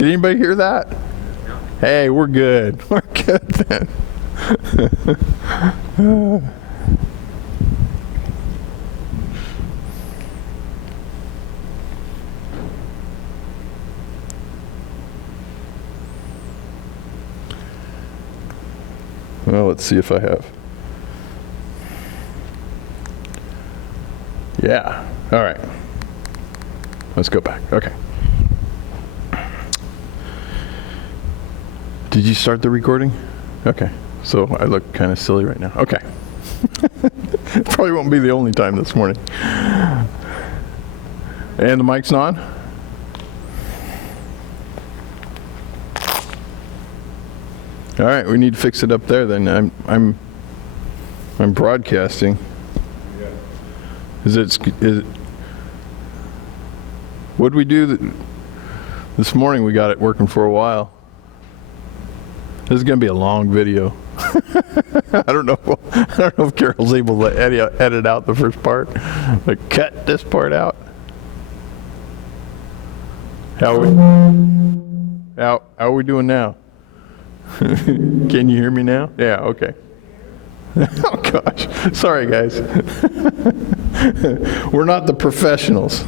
Did anybody hear that? Hey, we're good. We're good then. Well, let's see if I have. Yeah. All right. Let's go back. Okay. Did you start the recording? Okay. So I look kind of silly right now. Okay. Probably won't be the only time this morning. And the mic's on? All right, we need to fix it up there then. I'm broadcasting. Is it what'd we do this morning? We got it working for a while. This is going to be a long video. I don't know if Carol's able to edit out the first part, but cut this part out. How are we doing now? Can you hear me now? Yeah, okay. Oh gosh, sorry guys. We're not the professionals.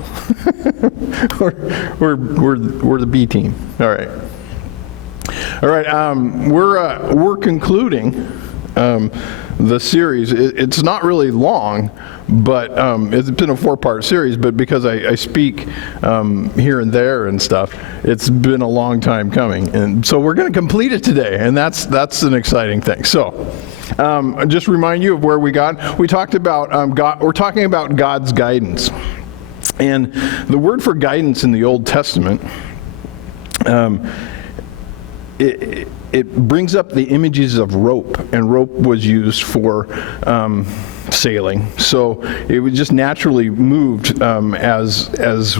we're the B team. All right. All right. We're concluding the series. It's not really long, but it's been a 4-part series. But because I speak here and there and stuff, it's been a long time coming, and so we're going to complete it today, and that's an exciting thing. So. Just remind you of where we got. We talked about God. We're talking about God's guidance, and the word for guidance in the Old Testament, it brings up the images of rope, and rope was used for sailing. So it was just naturally moved as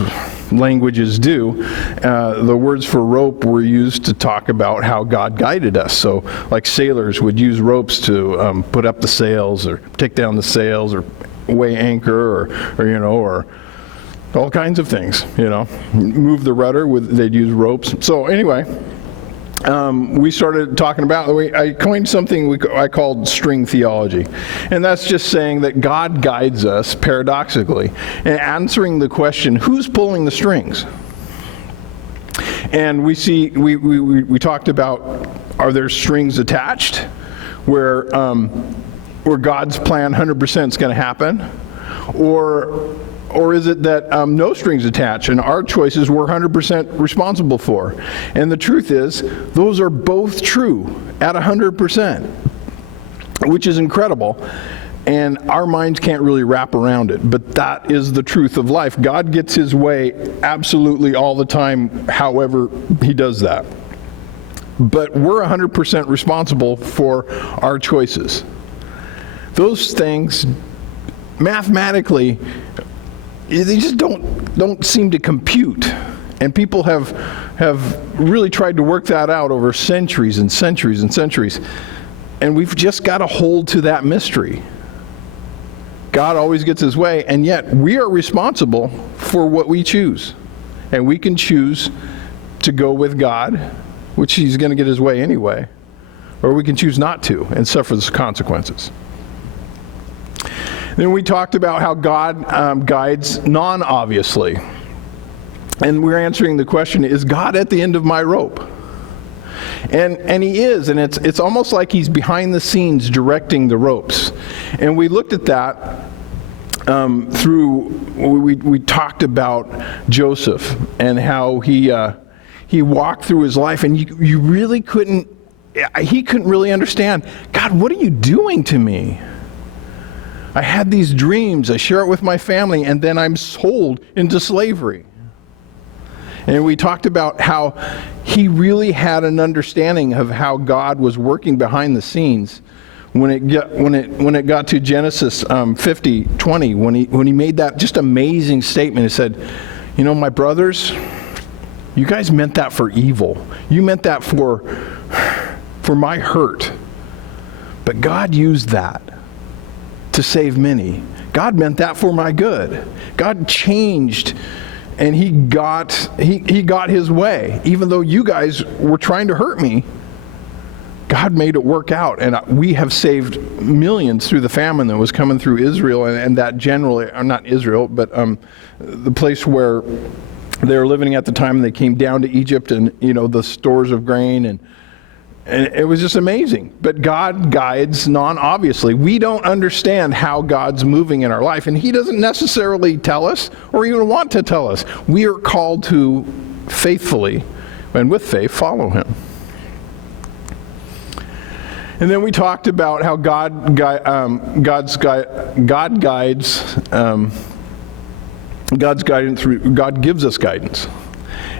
languages do. The words for rope were used to talk about how God guided us. So like sailors would use ropes to put up the sails or take down the sails or weigh anchor or all kinds of things, move the rudder they'd use ropes. So anyway, we started talking about, I coined something I called string theology. And that's just saying that God guides us paradoxically and answering the question, who's pulling the strings? And we talked about, are there strings attached where God's plan 100% is going to happen? Or is it that no strings attached and our choices we're 100% responsible for? And the truth is, those are both true at 100%, which is incredible. And our minds can't really wrap around it. But that is the truth of life. God gets his way absolutely all the time, however he does that. But we're 100% responsible for our choices. Those things, mathematically, they just don't seem to compute. And people have really tried to work that out over centuries and centuries and centuries. And we've just got to hold to that mystery. God always gets his way, and yet we are responsible for what we choose. And we can choose to go with God, which he's going to get his way anyway, or we can choose not to and suffer the consequences. Then we talked about how God guides non-obviously. And we're answering the question, is God at the end of my rope? And he is, and it's almost like he's behind the scenes directing the ropes. And we looked at that we talked about Joseph and how he walked through his life, and he couldn't really understand, God, what are you doing to me? I had these dreams, I share it with my family, and then I'm sold into slavery. And we talked about how he really had an understanding of how God was working behind the scenes when it got to Genesis 50:20, when he made that just amazing statement. He said, my brothers, you guys meant that for evil. You meant that for my hurt. But God used that to save many. God meant that for my good. God changed And he got his way. Even though you guys were trying to hurt me, God made it work out. And we have saved millions through the famine that was coming through Israel, and that generally, not Israel, but the place where they were living at the time. They came down to Egypt, and the stores of grain, and it was just amazing. But God guides non-obviously. We don't understand how God's moving in our life, and he doesn't necessarily tell us or even want to tell us. We are called to faithfully and with faith follow him. And then we talked about how God guides God's guidance through God gives us guidance.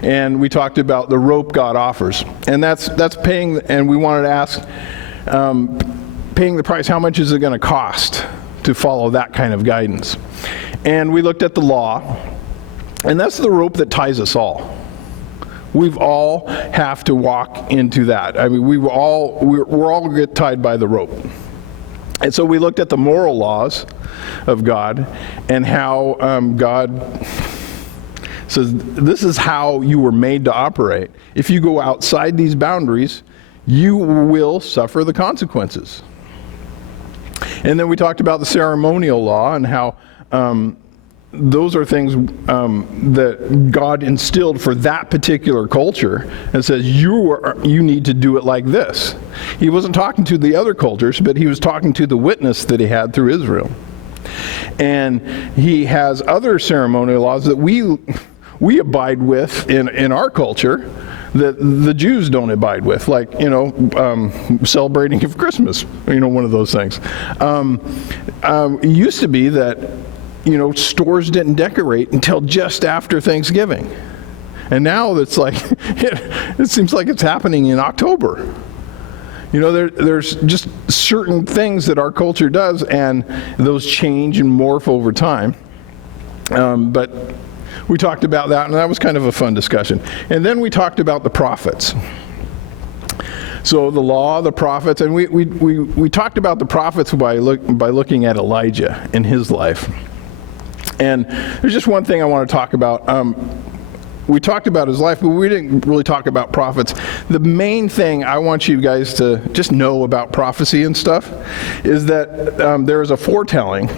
And we talked about the rope God offers. And that's paying, and we wanted to ask, paying the price, how much is it going to cost to follow that kind of guidance? And we looked at the law, and that's the rope that ties us all. We've all have to walk into that. I mean, we're all get tied by the rope. And so we looked at the moral laws of God and how God says this is how you were made to operate. If you go outside these boundaries, you will suffer the consequences. And then we talked about the ceremonial law and how those are things that God instilled for that particular culture and says you need to do it like this. He wasn't talking to the other cultures, but he was talking to the witness that he had through Israel. And he has other ceremonial laws that we abide with in our culture that the Jews don't abide with, like, celebrating of Christmas, one of those things. It used to be that, stores didn't decorate until just after Thanksgiving. And now it's like, it seems like it's happening in October. There's just certain things that our culture does, and those change and morph over time. But we talked about that, and that was kind of a fun discussion. And then we talked about the prophets. So the law, the prophets, and we talked about the prophets by looking at Elijah in his life. And there's just one thing I want to talk about. We talked about his life, but we didn't really talk about prophets. The main thing I want you guys to just know about prophecy and stuff is that there is a foretelling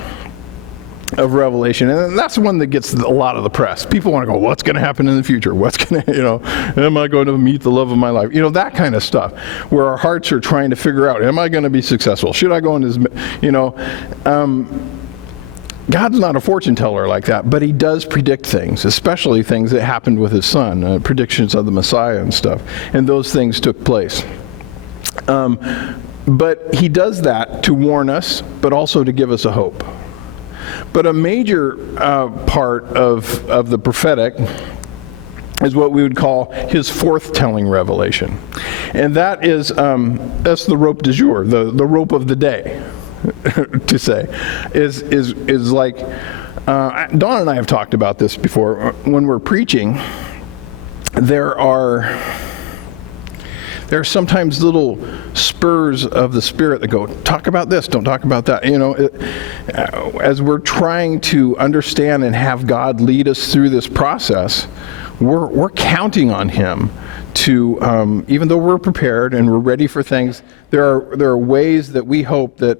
of Revelation, and that's the one that gets a lot of the press. People want to go, what's going to happen in the future? What's going to, am I going to meet the love of my life? That kind of stuff, where our hearts are trying to figure out, am I going to be successful? Should I go in this, God's not a fortune teller like that, but he does predict things, especially things that happened with his son, predictions of the Messiah and stuff, and those things took place. But he does that to warn us, but also to give us a hope. But a major part of the prophetic is what we would call his forthtelling revelation. And that is, that's the rope du jour, the rope of the day, to say, is like, Dawn and I have talked about this before. When we're preaching, there are sometimes little spurs of the Spirit that go, talk about this, don't talk about that. As we're trying to understand and have God lead us through this process, we're counting on him to, even though we're prepared and we're ready for things, there are ways that we hope that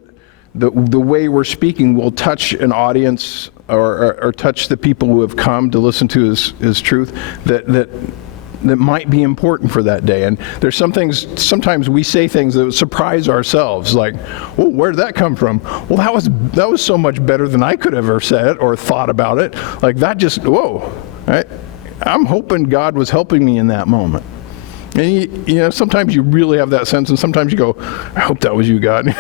the way we're speaking will touch an audience or touch the people who have come to listen to his truth that might be important for that day. And there's some things, sometimes we say things that surprise ourselves, like, oh, where did that come from? Well, that was so much better than I could have ever said or thought about it. Like that just, whoa, right? I'm hoping God was helping me in that moment. And sometimes you really have that sense, and sometimes you go, I hope that was you, God.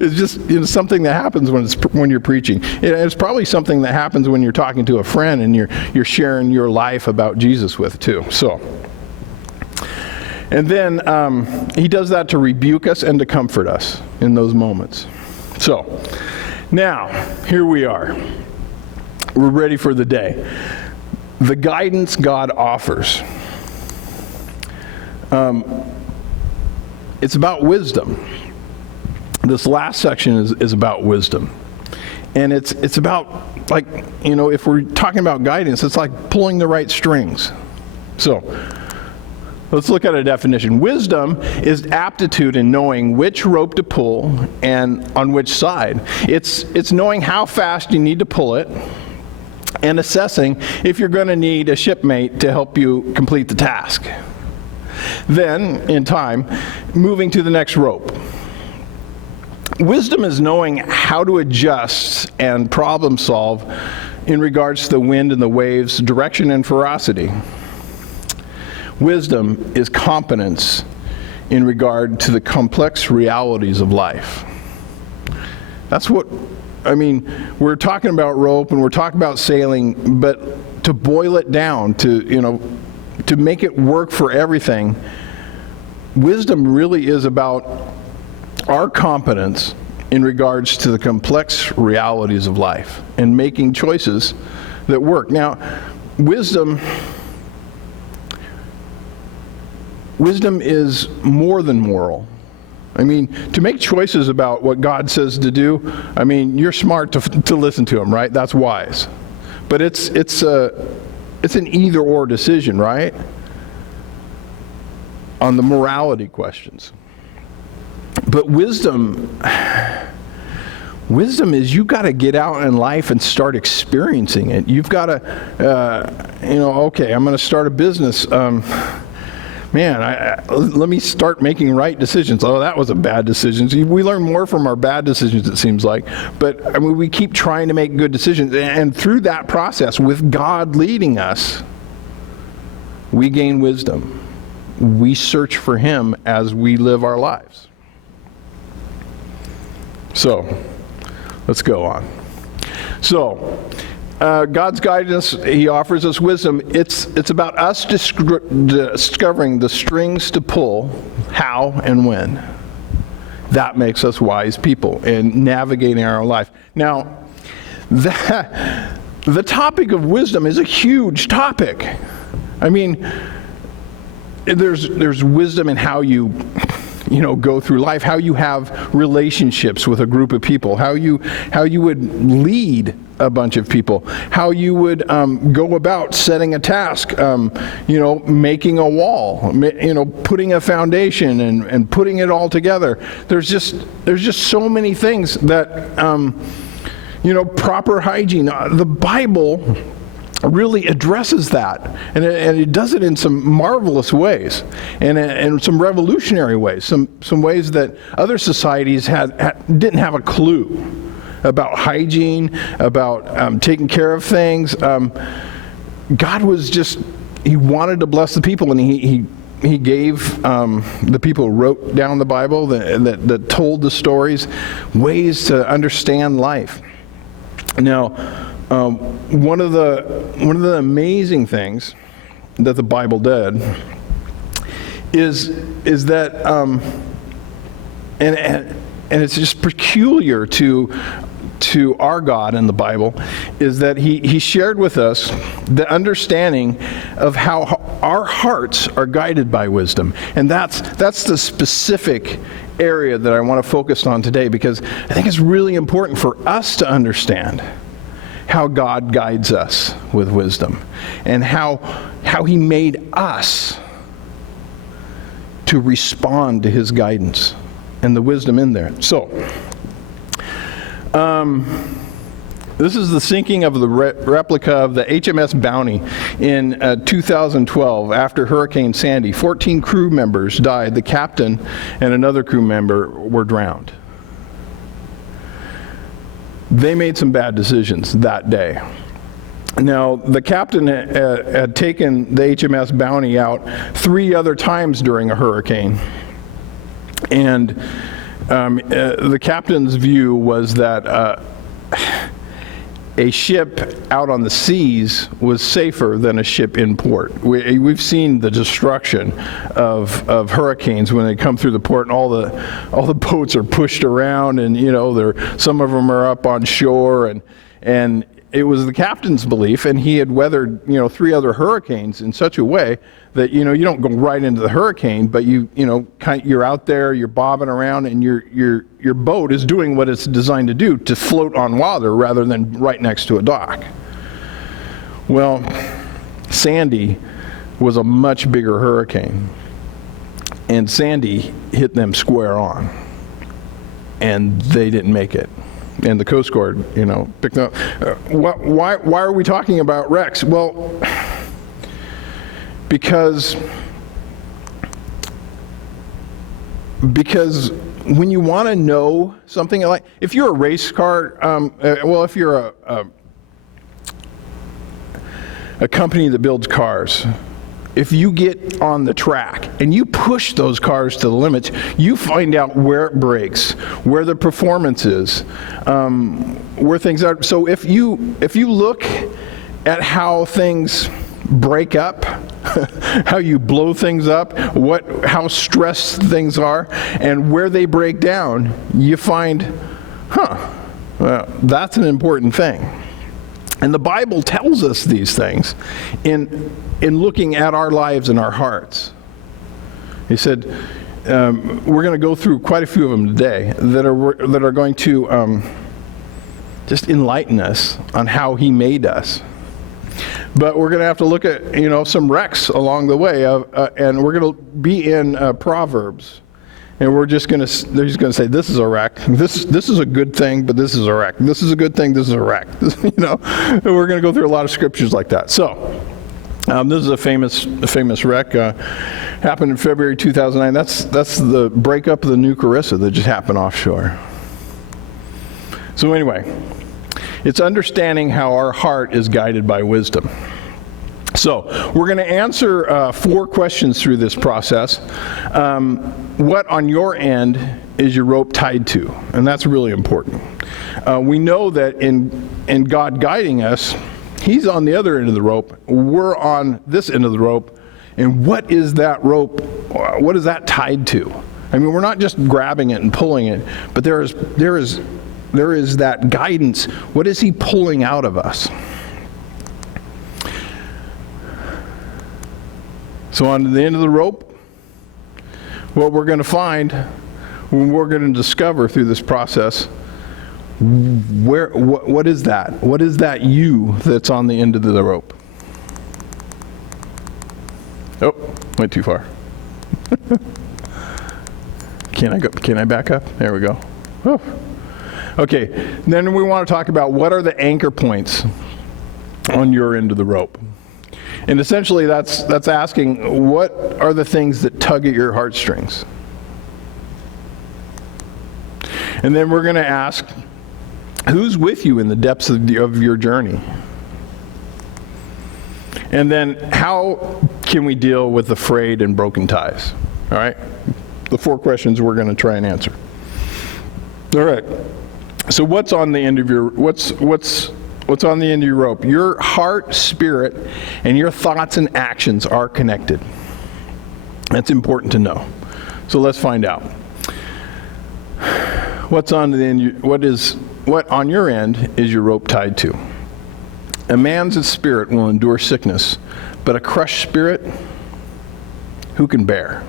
It's just something that happens when you're preaching. It's probably something that happens when you're talking to a friend and you're sharing your life about Jesus with too. So, and then he does that to rebuke us and to comfort us in those moments. So, now here we are. We're ready for the day. The guidance God offers. It's about wisdom. This last section is about wisdom. And it's about like, if we're talking about guidance, it's like pulling the right strings. So, let's look at a definition. Wisdom is aptitude in knowing which rope to pull and on which side. It's knowing how fast you need to pull it and assessing if you're going to need a shipmate to help you complete the task. Then, in time, moving to the next rope. Wisdom is knowing how to adjust and problem solve in regards to the wind and the waves, direction and ferocity. Wisdom is competence in regard to the complex realities of life. That's what, we're talking about rope and we're talking about sailing, but to boil it down, to make it work for everything, wisdom really is about our competence in regards to the complex realities of life and making choices that work. Now, wisdom is more than moral. To make choices about what God says to do, you're smart to listen to him, right? That's wise. But it's an either-or decision, right? On the morality questions. But wisdom is you got to get out in life and start experiencing it. You've got to, okay, I'm going to start a business. Let me start making right decisions. Oh, that was a bad decision. We learn more from our bad decisions, it seems like. But we keep trying to make good decisions. And through that process, with God leading us, we gain wisdom. We search for him as we live our lives. So, let's go on. So, God's guidance, he offers us wisdom. It's about us discovering the strings to pull, how and when. That makes us wise people in navigating our life. Now, the topic of wisdom is a huge topic. There's wisdom in how you go through life, how you have relationships with a group of people, how you would lead a bunch of people, how you would go about setting a task, making a wall, putting a foundation and putting it all together. There's just so many things that, proper hygiene. The Bible really addresses that, and it does it in some marvelous ways, and some revolutionary ways, some ways that other societies didn't have a clue about hygiene, about taking care of things. God was he wanted to bless the people, and he gave the people who wrote down the Bible, that told the stories, ways to understand life. Now, one of the amazing things that the Bible did is that and it's just peculiar to our God in the Bible, is that he shared with us the understanding of how our hearts are guided by wisdom. And that's the specific area that I want to focus on today, because I think it's really important for us to understand how God guides us with wisdom, and how he made us to respond to his guidance and the wisdom in there. So, this is the sinking of the replica of the HMS Bounty in 2012 after Hurricane Sandy. 14 crew members died. The captain and another crew member were drowned. They made some bad decisions that day. Now, the captain had taken the HMS Bounty out 3 other times during a hurricane. And the captain's view was that a ship out on the seas was safer than a ship in port. We've seen the destruction of hurricanes when they come through the port, and all the boats are pushed around, and some of them are up on shore, and it was the captain's belief, and he had weathered, 3 other hurricanes in such a way that, you don't go right into the hurricane, but you're out there, you're bobbing around, and your boat is doing what it's designed to do, to float on water rather than right next to a dock. Well, Sandy was a much bigger hurricane, and Sandy hit them square on, and they didn't make it. And the Coast Guard, picked them up. Why are we talking about wrecks? Well, because when you want to know something, like if you're a race car, if you're a company that builds cars, if you get on the track and you push those cars to the limits, you find out where it breaks, where the performance is, where things are. So if you look at how things break up, how you blow things up, how stressed things are, and where they break down, you find, well, that's an important thing. And the Bible tells us these things in looking at our lives and our hearts. He said, we're going to go through quite a few of them today that are going to just enlighten us on how He made us. But we're going to have to look at some wrecks along the way, and we're going to be in Proverbs. And they're just going to say, this is a wreck. This is a good thing, but this is a wreck. This is a good thing, this is a wreck. And we're going to go through a lot of scriptures like that. So, this is a famous wreck. Happened in February 2009. That's the breakup of the New Carissa that just happened offshore. So anyway, it's understanding how our heart is guided by wisdom. So, we're going to answer 4 questions through this process. What on your end is your rope tied to? And that's really important. We know that in God guiding us, He's on the other end of the rope. We're on this end of the rope. And what is that rope? What is that tied to? I mean, we're not just grabbing it and pulling it, but there is that guidance. What is He pulling out of us? So on the end of the rope, what we're going to find, when we're going to discover through this process, what is that? What is that you that's on the end of the rope? Oh, went too far. Can I back up? There we go. Oh. Okay, then we want to talk about what are the anchor points on your end of the rope. And essentially that's asking, what are the things that tug at your heartstrings? And then we're going to ask, who's with you in the depths of your journey? And then how can we deal with the frayed and broken ties? All right? The 4 questions we're going to try and answer. All right. So what's on the end of your what's on the end of your rope? Your heart, spirit, and your thoughts and actions are connected. That's important to know. So let's find out. What on your end is your rope tied to? A man's spirit will endure sickness, but a crushed spirit, who can bear?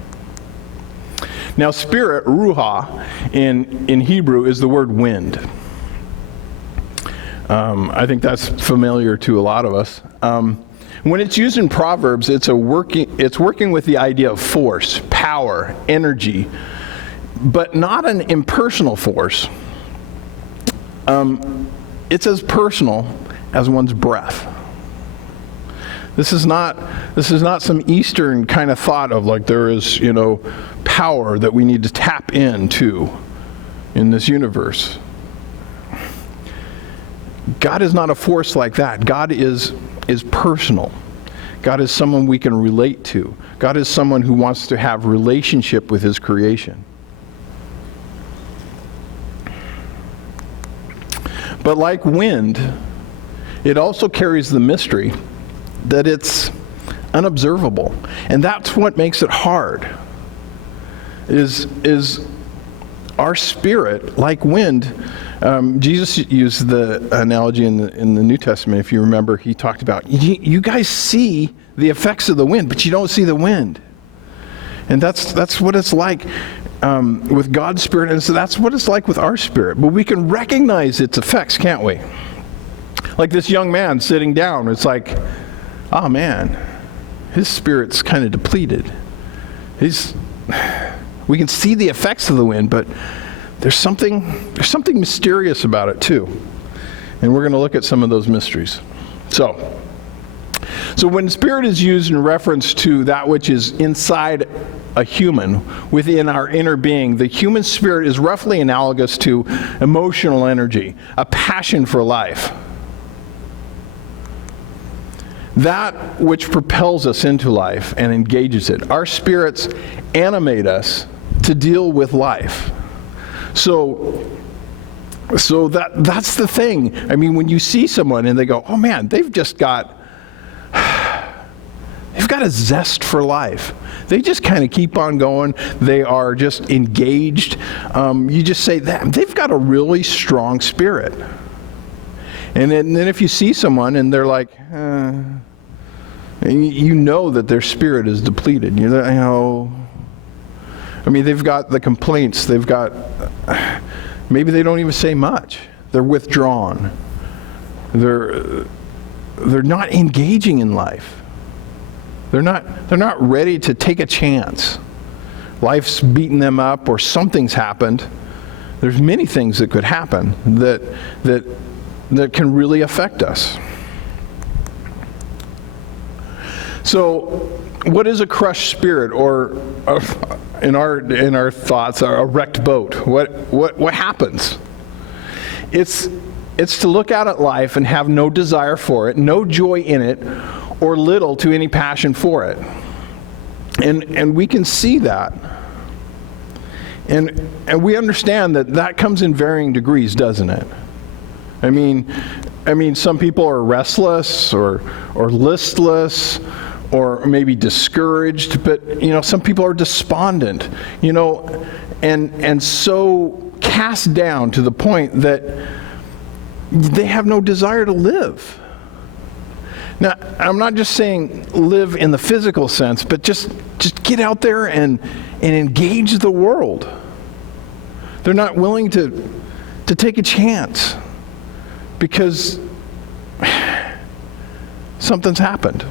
Now, spirit, ruha, in Hebrew is the word wind. I think that's familiar to a lot of us. When it's used in Proverbs, it's working with the idea of force, power, energy, but not an impersonal force. It's as personal as one's breath. This is not some Eastern kind of thought of like there is, power that we need to tap into in this universe. God is not a force like that. God is personal. God is someone we can relate to. God is someone who wants to have relationship with His creation. But like wind, it also carries the mystery that it's unobservable. And that's what makes it hard, is our spirit, like wind, Jesus used the analogy in the New Testament. If you remember, he talked about, you guys see the effects of the wind, but you don't see the wind. And that's what it's like with God's Spirit, and so that's what it's like with our spirit. But we can recognize its effects, can't we? Like this young man sitting down, it's like, oh man, his spirit's kind of depleted. We can see the effects of the wind, but there's something mysterious about it too. And we're going to look at some of those mysteries. So when spirit is used in reference to that which is inside a human, within our inner being, the human spirit is roughly analogous to emotional energy, a passion for life. That which propels us into life and engages it. Our spirits animate us to deal with life. So that's the thing. I mean, when you see someone and they go, oh man, they've got a zest for life. They just kind of keep on going. They are just engaged. You just say that they've got a really strong spirit. And then if you see someone and they're like, you know that their spirit is depleted. You know, I mean, they've got the complaints. They've got, maybe they don't even say much. They're withdrawn. They're not engaging in life. They're not ready to take a chance. Life's beaten them up, or something's happened. There's many things that could happen that can really affect us. So, what is a crushed spirit, or in our thoughts, a wrecked boat? What happens? It's to look out at life and have no desire for it, no joy in it, or little to any passion for it. And we can see that. And we understand that comes in varying degrees, doesn't it? I mean, some people are restless or listless, or maybe discouraged, but some people are despondent, and so cast down to the point that they have no desire to live. Now, I'm not just saying live in the physical sense, but just get out there and engage the world. They're not willing to take a chance because something's happened.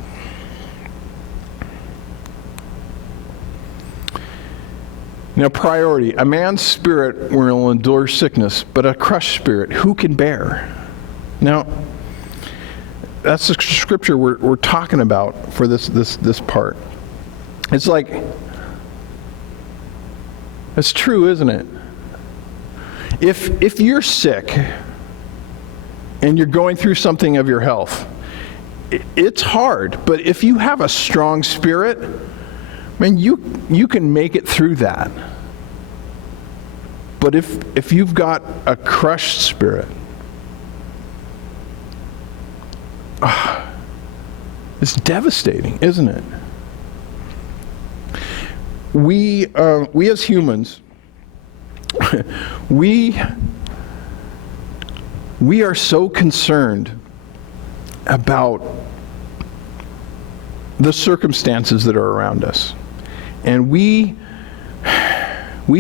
Now, priority. A man's spirit will endure sickness, but a crushed spirit, who can bear? Now, that's the scripture we're talking about for this part. It's like, it's true, isn't it? If you're sick and you're going through something of your health, it's hard. But if you have a strong spirit, man, you can make it through that. But if you've got a crushed spirit, it's devastating, isn't it? We as humans, we are so concerned about the circumstances that are around us, and we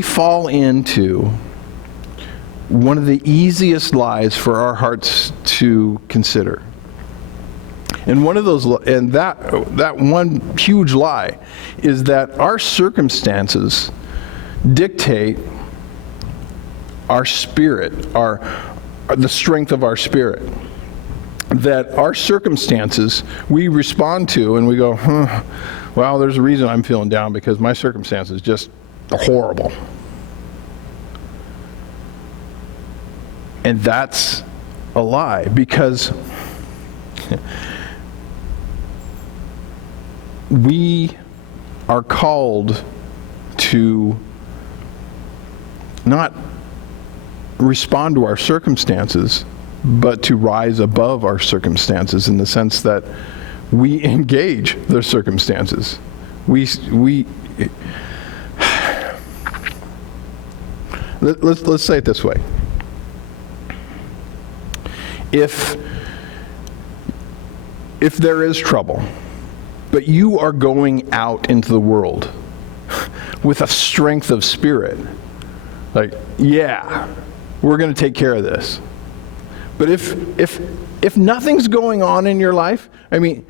fall into one of the easiest lies for our hearts to consider. And one of those, and that one huge lie is that our circumstances dictate our spirit, the strength of our spirit. That our circumstances we respond to and we go, well, there's a reason I'm feeling down because my circumstances just are horrible. And that's a lie, because we are called to not respond to our circumstances, but to rise above our circumstances, in the sense that we engage the circumstances. Let's say it this way. If there is trouble, but you are going out into the world with a strength of spirit, like, yeah, we're going to take care of this. But if nothing's going on in your life, I mean,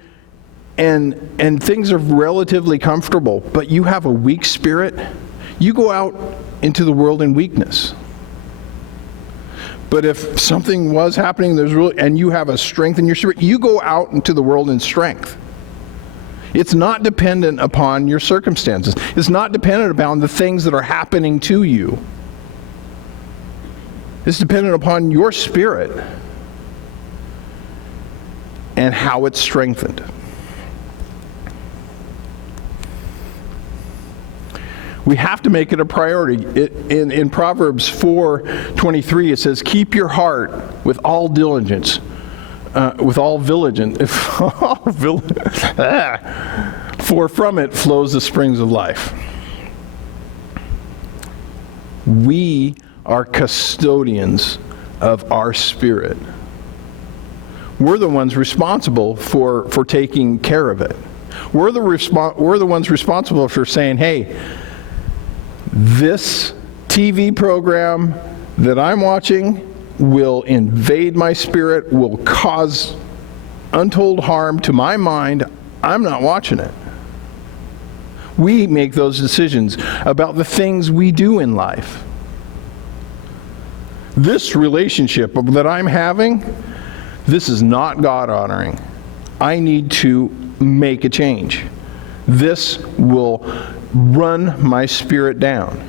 and things are relatively comfortable, but you have a weak spirit, you go out into the world in weakness. But if something was happening, and you have a strength in your spirit, you go out into the world in strength. It's not dependent upon your circumstances. It's not dependent upon the things that are happening to you. It's dependent upon your spirit and how it's strengthened. We have to make it a priority. In Proverbs 4:23, it says, "Keep your heart with all diligence, for from it flows the springs of life." We are custodians of our spirit. We're the ones responsible for taking care of it. We're the ones responsible for saying, hey, this TV program that I'm watching will invade my spirit, will cause untold harm to my mind. I'm not watching it. We make those decisions about the things we do in life. This relationship that I'm having, this is not God-honoring. I need to make a change. This will run my spirit down.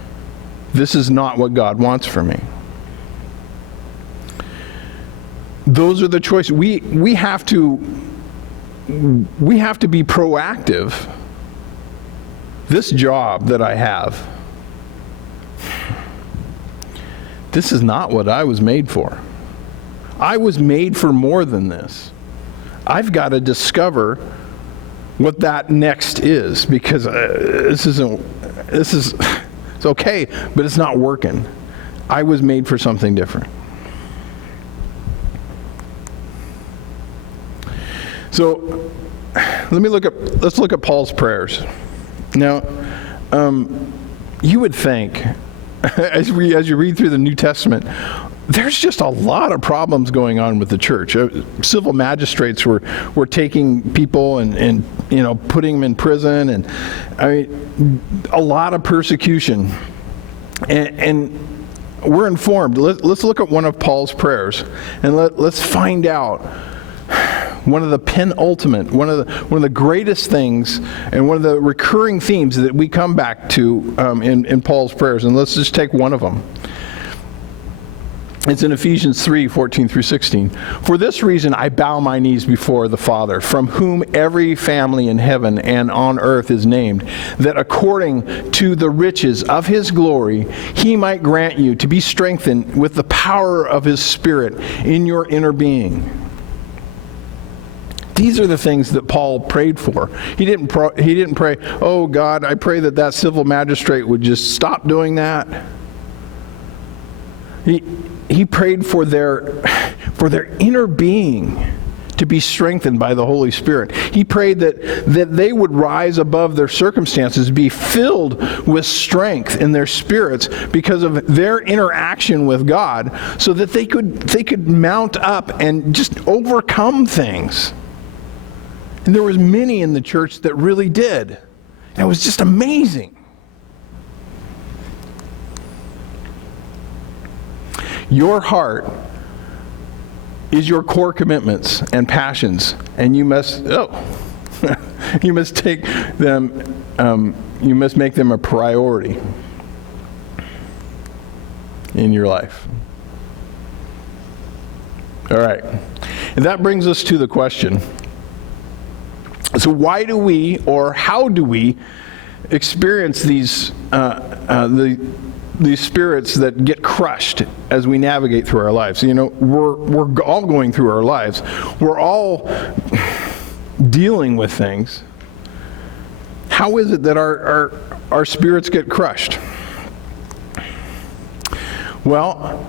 This is not what God wants for me. Those are the choices. We have to be proactive. This job that I have, this is not what I was made for. I was made for more than this. I've got to discover what that next is, because it's okay, but it's not working. I was made for something different. So let's look at Paul's prayers. Now, you would think, as you read through the New Testament, there's just a lot of problems going on with the church. Civil magistrates were taking people and putting them in prison, and I mean, a lot of persecution. And we're informed. Let's look at one of Paul's prayers, and let's find out one of the one of the greatest things, and one of the recurring themes that we come back to in Paul's prayers. And let's just take one of them. It's in Ephesians 3:14 through 16. "For this reason I bow my knees before the Father, from whom every family in heaven and on earth is named, that according to the riches of his glory he might grant you to be strengthened with the power of his Spirit in your inner being." These are the things that Paul prayed for. He didn't pray, "Oh God, I pray that civil magistrate would just stop doing that." He prayed for their inner being to be strengthened by the Holy Spirit. He prayed that they would rise above their circumstances, be filled with strength in their spirits because of their interaction with God, so that they could mount up and just overcome things. And there was many in the church that really did. And it was just amazing. Your heart is your core commitments and passions, and you must take them, you must make them a priority in your life. All right. And that brings us to the question. So why do we, or how do we, experience these spirits that get crushed as we navigate through our lives? We're all going through our lives. We're all dealing with things. How is it that our spirits get crushed? Well,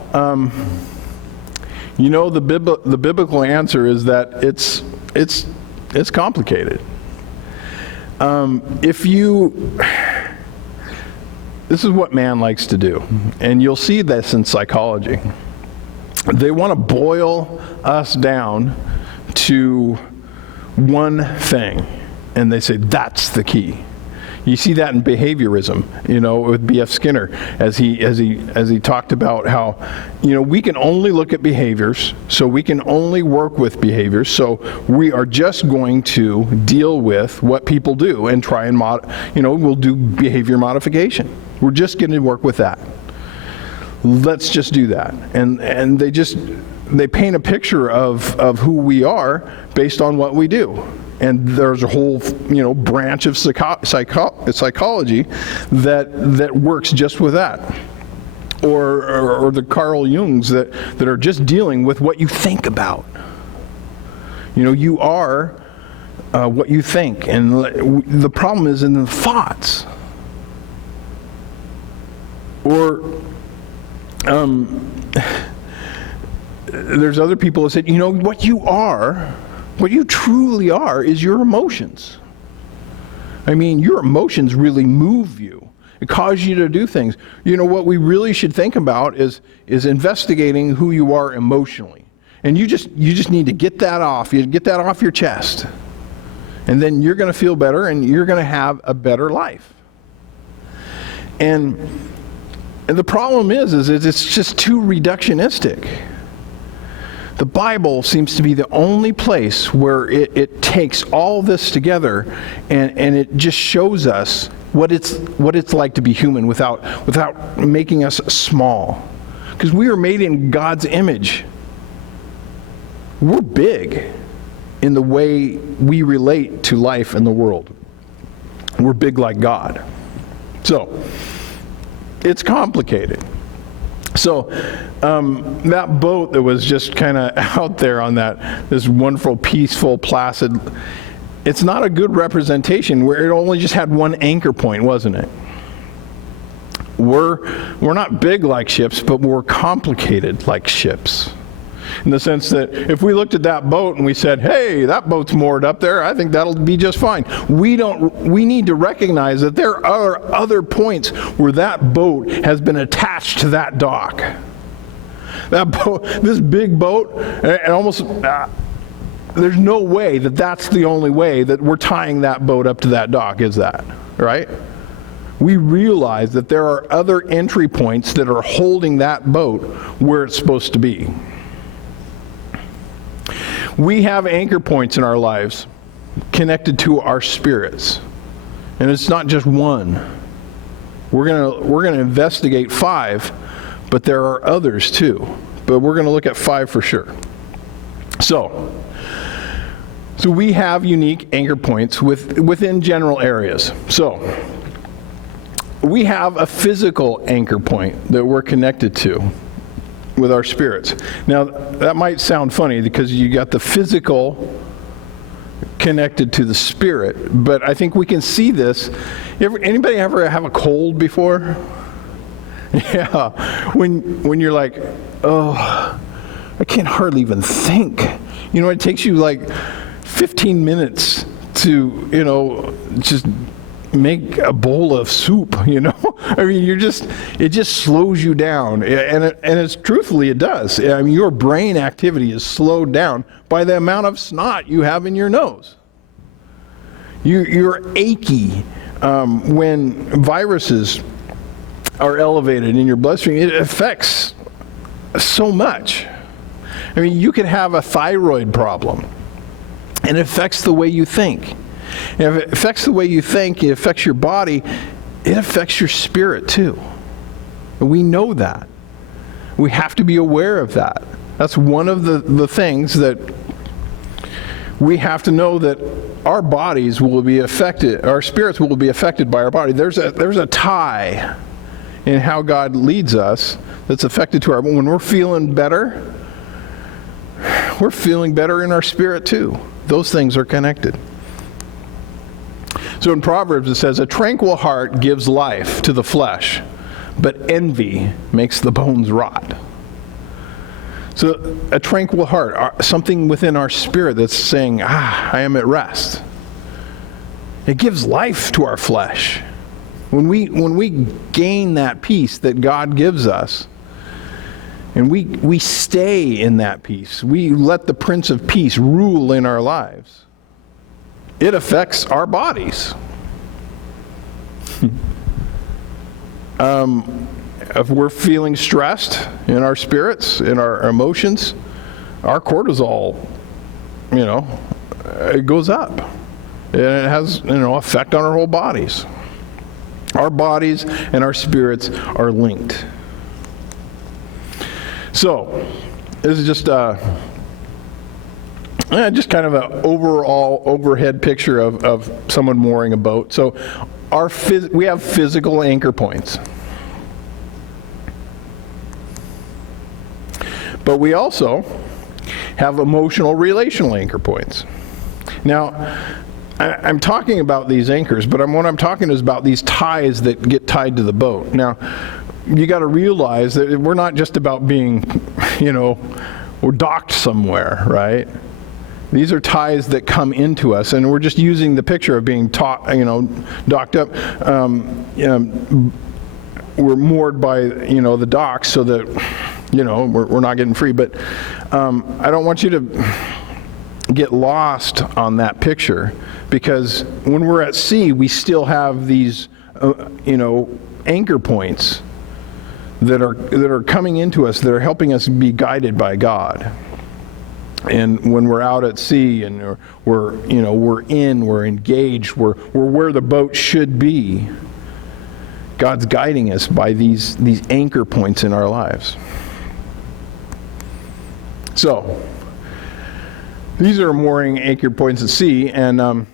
the biblical answer is that it's complicated. This is what man likes to do, and you'll see this in psychology. They want to boil us down to one thing, and they say that's the key. You see that in behaviorism, with B.F. Skinner, as he talked about how, we can only look at behaviors, so we can only work with behaviors, so we are just going to deal with what people do and try and we'll do behavior modification. We're just going to work with that. Let's just do that. And they paint a picture of who we are based on what we do. And there's a whole, branch of psychology that works just with that. Or the Carl Jungs that are just dealing with what you think about. You are what you think. And the problem is in the thoughts. Or there's other people that said, what you truly are is your emotions. Your emotions really move you. It causes you to do things. What we really should think about is investigating who you are emotionally. And you just need to get that off. You get that off your chest. And then you're going to feel better and you're going to have a better life. And the problem is it's just too reductionistic. The Bible seems to be the only place where it takes all this together and it just shows us what it's like to be human without making us small. Because we are made in God's image. We're big in the way we relate to life in the world. We're big like God. So, it's complicated. So, that boat that was just kind of out there on this wonderful, peaceful, placid, it's not a good representation where it only just had one anchor point, wasn't it? We're not big like ships, but we're complicated like ships. In the sense that if we looked at that boat and we said, hey, that boat's moored up there, I think that'll be just fine. We need to recognize that there are other points where that boat has been attached to that dock. That boat, this big boat, and almost, there's no way that that's the only way that we're tying that boat up to that dock, is that, right? We realize that there are other entry points that are holding that boat where it's supposed to be. We have anchor points in our lives connected to our spirits. And it's not just one. We're going to investigate 5, but there are others too. But we're going to look at 5 for sure. So we have unique anchor points within general areas. So we have a physical anchor point that we're connected to with our spirits. Now, that might sound funny because you got the physical connected to the spirit, but I think we can see this. Anybody ever have a cold before? Yeah, when you're like, oh, I can't hardly even think. It takes you like 15 minutes to, just make a bowl of soup, I mean, it just slows you down. And it's truthfully, it does. I mean, your brain activity is slowed down by the amount of snot you have in your nose. You're achy when viruses are elevated in your bloodstream. It affects so much. I mean, you could have a thyroid problem, and it affects the way you think. And if it affects the way you think, it affects your body, it affects your spirit too. And we know that. We have to be aware of that. That's one of the things that we have to know, that our bodies will be affected, our spirits will be affected by our body. There's a tie in how God leads us that's affected to when we're feeling better, we're feeling better in our spirit too. Those things are connected. So in Proverbs it says, a tranquil heart gives life to the flesh, but envy makes the bones rot. So a tranquil heart, something within our spirit that's saying, I am at rest. It gives life to our flesh. When we gain that peace that God gives us, and we stay in that peace, we let the Prince of Peace rule in our lives, it affects our bodies. If we're feeling stressed in our spirits, in our emotions, our cortisol, it goes up. And it has, effect on our whole bodies. Our bodies and our spirits are linked. So, this is just kind of an overall overhead picture of someone mooring a boat. So, we have physical anchor points. But we also have emotional, relational anchor points. Now, I'm talking about these anchors, but what I'm talking is about these ties that get tied to the boat. Now, you got to realize that we're not just about being, we're docked somewhere, right? These are ties that come into us, and we're just using the picture of being docked up. We're moored by, the docks so that, we're not getting free. But I don't want you to get lost on that picture, because when we're at sea, we still have these, anchor points that are coming into us, that are helping us be guided by God. And when we're out at sea and we're engaged, we're where the boat should be, God's guiding us by these anchor points in our lives. So, these are mooring anchor points at sea, and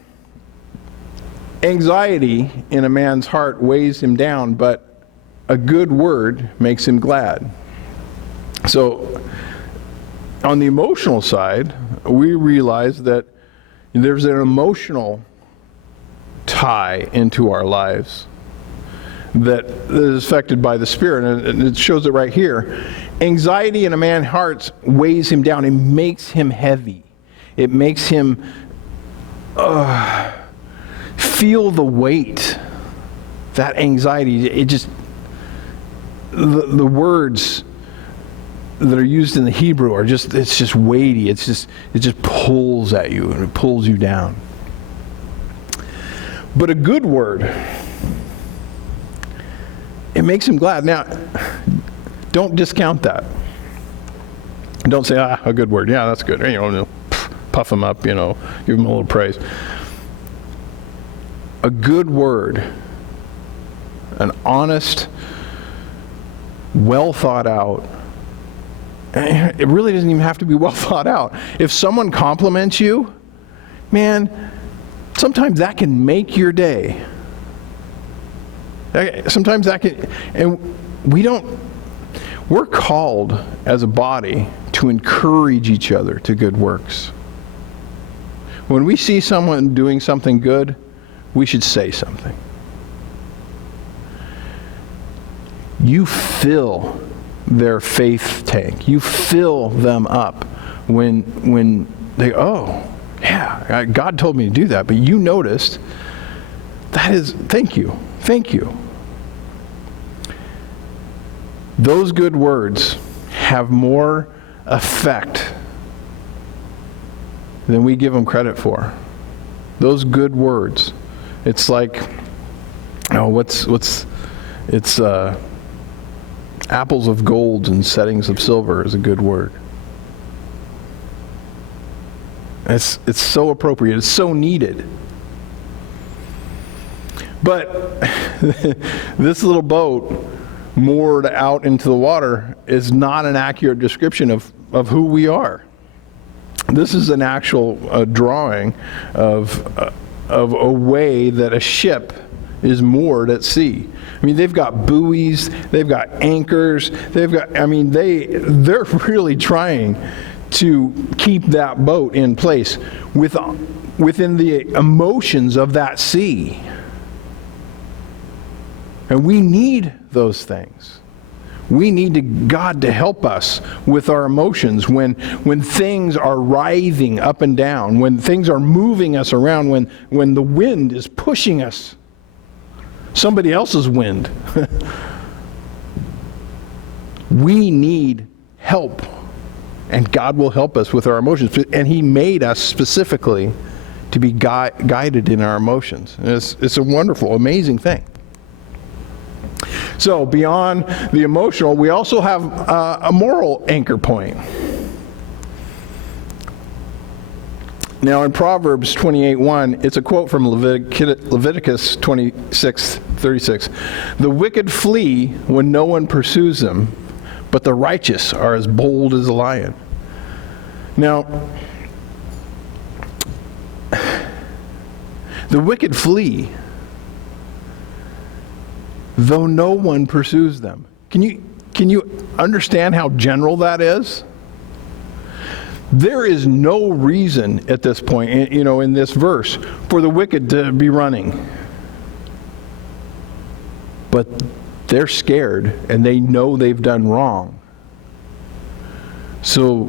anxiety in a man's heart weighs him down, but a good word makes him glad. So, on the emotional side, we realize that there's an emotional tie into our lives that is affected by the Spirit, and it shows it right here. Anxiety in a man's heart weighs him down. It makes him heavy. It makes him feel the weight. That anxiety, it just, the words that are used in the Hebrew are just, it's just weighty. It just pulls at you, and it pulls you down. But a good word, it makes him glad. Now, don't discount that. Don't say, a good word. Yeah, that's good. Puff him up, give him a little praise. A good word, an honest, well thought out, it really doesn't even have to be well thought out. If someone compliments you, man, sometimes that can make your day. Sometimes that can, and we're called as a body to encourage each other to good works. When we see someone doing something good, we should say something. You fill their faith tank. You fill them up when they, yeah, God told me to do that, but you noticed. That is, thank you. Thank you. Those good words have more effect than we give them credit for. Those good words. It's like, it's apples of gold and settings of silver is a good word. It's so appropriate. It's so needed. But this little boat moored out into the water is not an accurate description of who we are. This is an actual drawing of a way that a ship is moored at sea. I mean, they've got buoys, they've got anchors, they're really trying to keep that boat in place within the emotions of that sea. And we need those things. We need God to help us with our emotions when things are writhing up and down, when things are moving us around, when the wind is pushing us. Somebody else's wind. We need help. And God will help us with our emotions. And He made us specifically to be guided in our emotions. And it's a wonderful, amazing thing. So beyond the emotional, we also have a moral anchor point. Now in Proverbs 28:1, it's a quote from Leviticus 26:36. The wicked flee when no one pursues them, but the righteous are as bold as a lion. Now, the wicked flee though no one pursues them. Can you understand how general that is? There is no reason at this point, in this verse, for the wicked to be running. But they're scared and they know they've done wrong. So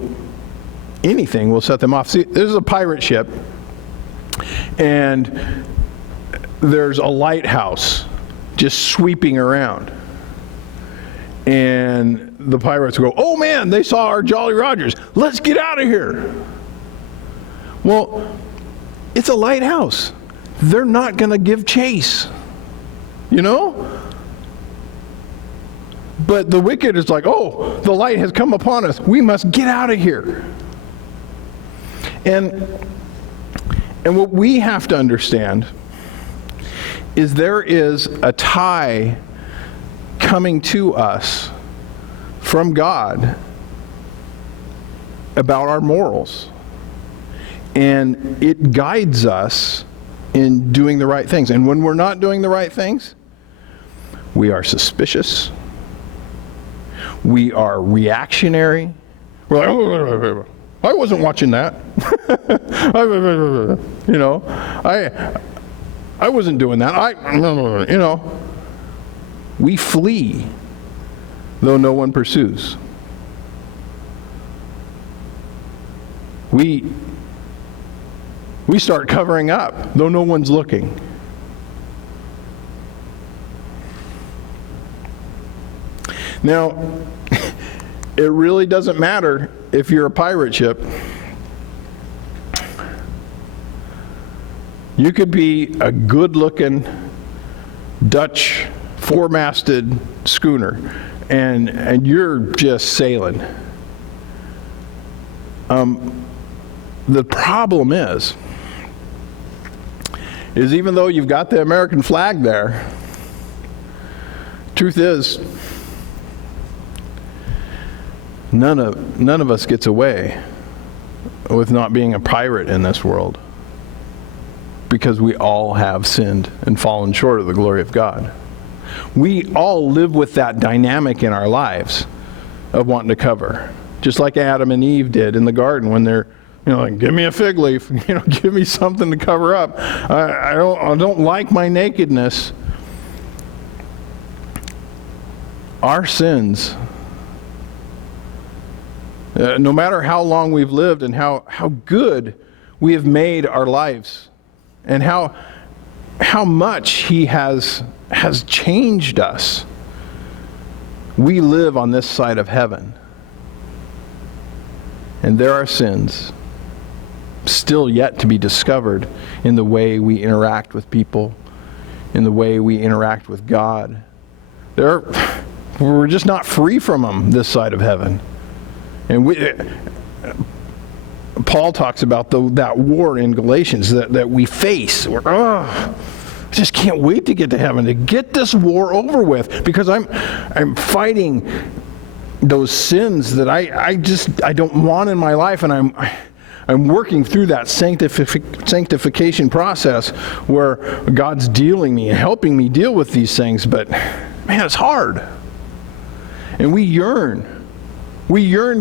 anything will set them off. See, there's a pirate ship and there's a lighthouse just sweeping around. And the pirates go, oh man, they saw our Jolly Rogers. Let's get out of here. Well, it's a lighthouse. They're not going to give chase. But the wicked is like, oh, the light has come upon us. We must get out of here. And what we have to understand is there is a tie coming to us from God about our morals. And it guides us in doing the right things. And when we're not doing the right things, we are suspicious. We are reactionary. We're like, oh, I wasn't watching that. I wasn't doing that. We flee, though no one pursues. We start covering up, though no one's looking. Now, it really doesn't matter if you're a pirate ship. You could be a good-looking Dutch four-masted schooner, and you're just sailing. The problem is even though you've got the American flag there, truth is, none of us gets away with not being a pirate in this world, because we all have sinned and fallen short of the glory of God. We all live with that dynamic in our lives of wanting to cover, just like Adam and Eve did in the garden when they're, like, give me a fig leaf, give me something to cover up. I don't like my nakedness. Our sins, no matter how long we've lived and how good we have made our lives, and how much He has changed us, we live on this side of heaven. And there are sins still yet to be discovered in the way we interact with people, in the way we interact with God. We're just not free from them this side of heaven. And Paul talks about that war in Galatians that we face. I just can't wait to get to heaven, to get this war over with, because I'm fighting those sins that I don't want in my life, and I'm working through that sanctification process where God's dealing me and helping me deal with these things. But man, it's hard, and we yearn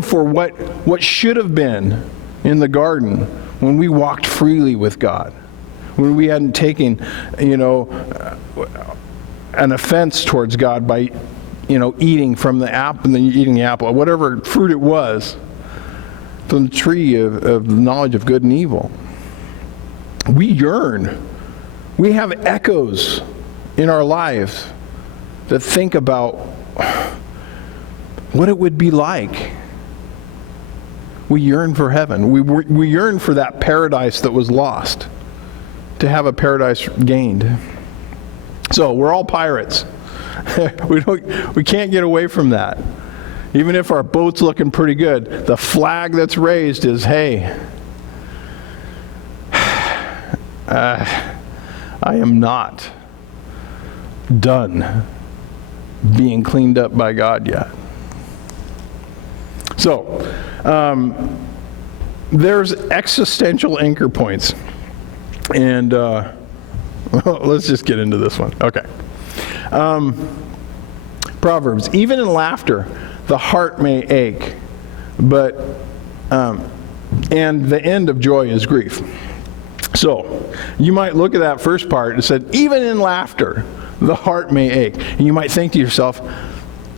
for what should have been in the garden when we walked freely with God, when we hadn't taken an offense towards God by, eating from the apple, and then eating the apple, whatever fruit it was, from the tree of the knowledge of good and evil. We yearn. We have echoes in our lives that think about what it would be like. We yearn for heaven. We yearn for that paradise that was lost, to have a paradise gained. So we're all pirates. We can't get away from that. Even if our boat's looking pretty good, the flag that's raised is, hey, I am not done being cleaned up by God yet. So, there's existential anchor points. And let's just get into this one. Okay. Proverbs, even in laughter, the heart may ache, but and the end of joy is grief. So, you might look at that first part and said, even in laughter, the heart may ache. And you might think to yourself,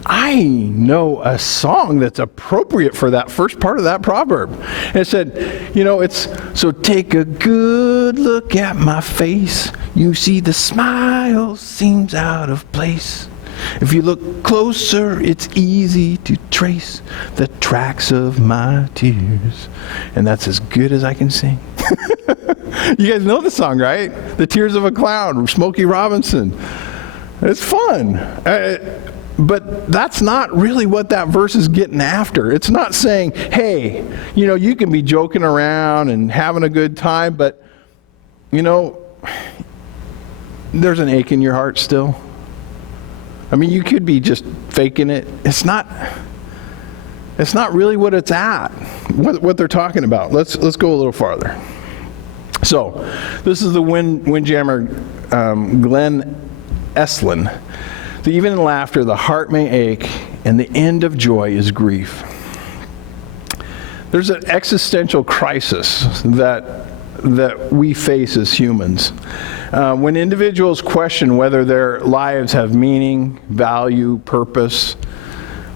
I know a song that's appropriate for that first part of that proverb. And it said, it's, so take a good look at my face. You see the smile seems out of place. If you look closer, it's easy to trace the tracks of my tears. And that's as good as I can sing. You guys know the song, right? The Tears of a Clown, Smokey Robinson. It's fun. But that's not really what that verse is getting after. It's not saying, hey, you can be joking around and having a good time, but, there's an ache in your heart still. I mean, you could be just faking it. It's not really what it's at, what they're talking about. Let's go a little farther. So, this is the Windjammer Glenn Estlin. So even in laughter, the heart may ache, and the end of joy is grief. There's an existential crisis that we face as humans. When individuals question whether their lives have meaning, value, purpose,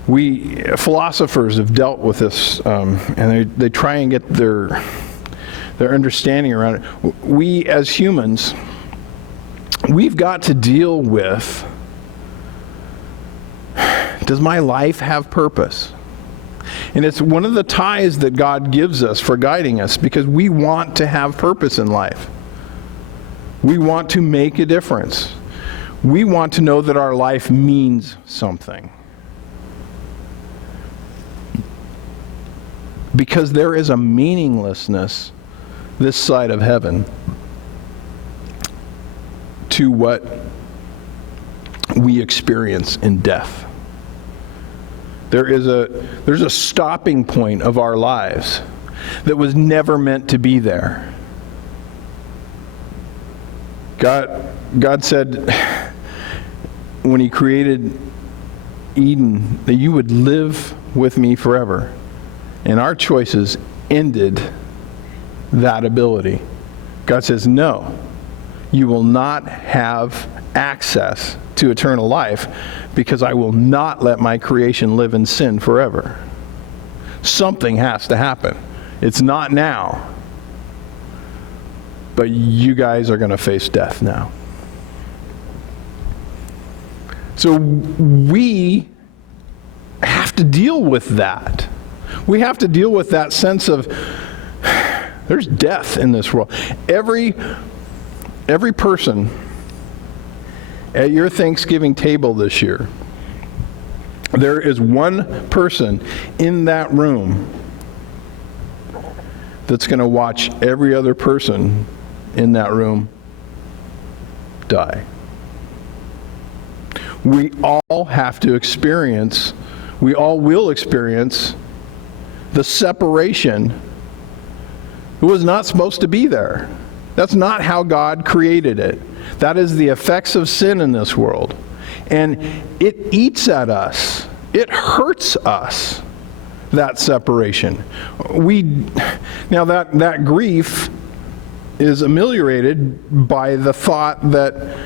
philosophers have dealt with this, and they try and get their understanding around it. We as humans, we've got to deal with, does my life have purpose? And it's one of the ties that God gives us for guiding us, because we want to have purpose in life. We want to make a difference. We want to know that our life means something. Because there is a meaninglessness this side of heaven to what we experience in death. There's a stopping point of our lives that was never meant to be there. God said when He created Eden that you would live with me forever. And our choices ended that ability. God says, no, you will not have access to eternal life because I will not let my creation live in sin forever. Something has to happen. It's not now. But you guys are going to face death now. So we have to deal with that. We have to deal with that sense of there's death in this world. Every person at your Thanksgiving table this year, there is one person in that room that's going to watch every other person in that room die. We all have to experience, we all will experience the separation. It was not supposed to be there. That's not how God created it. That is the effects of sin in this world. And it eats at us. It hurts us, that separation. Now that grief is ameliorated by the thought that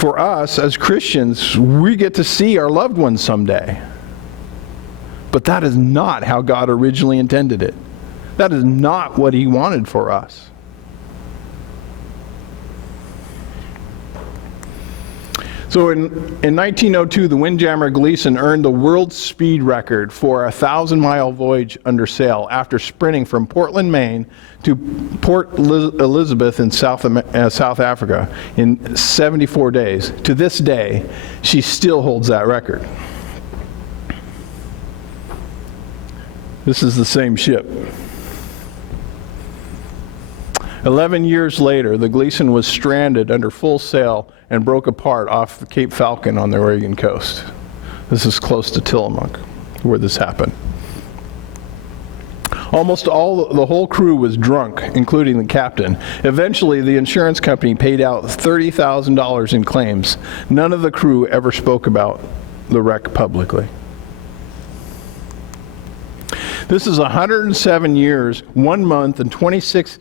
For us as Christians, we get to see our loved ones someday. But that is not how God originally intended it. That is not what He wanted for us. So in 1902, the Windjammer Gleason earned the world speed record for a 1,000-mile voyage under sail after sprinting from Portland, Maine to Port Elizabeth in South Africa in 74 days. To this day, she still holds that record. This is the same ship. 11 years later, the Gleason was stranded under full sail and broke apart off the Cape Falcon on the Oregon coast. This is close to Tillamook, where this happened. Almost the whole crew was drunk, including the captain. Eventually, the insurance company paid out $30,000 in claims. None of the crew ever spoke about the wreck publicly. This is 107 years, 1 month, and 26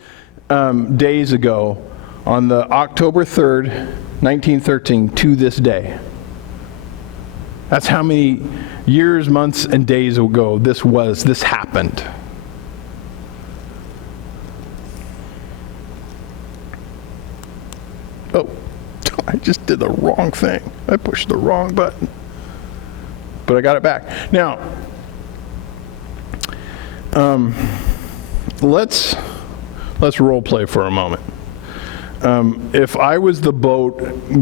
days ago on the October 3rd, 1913 to this day. That's how many years, months, and days ago this happened. Oh, I just did the wrong thing. I pushed the wrong button. But I got it back. Now, let's role play for a moment. If I was the boat,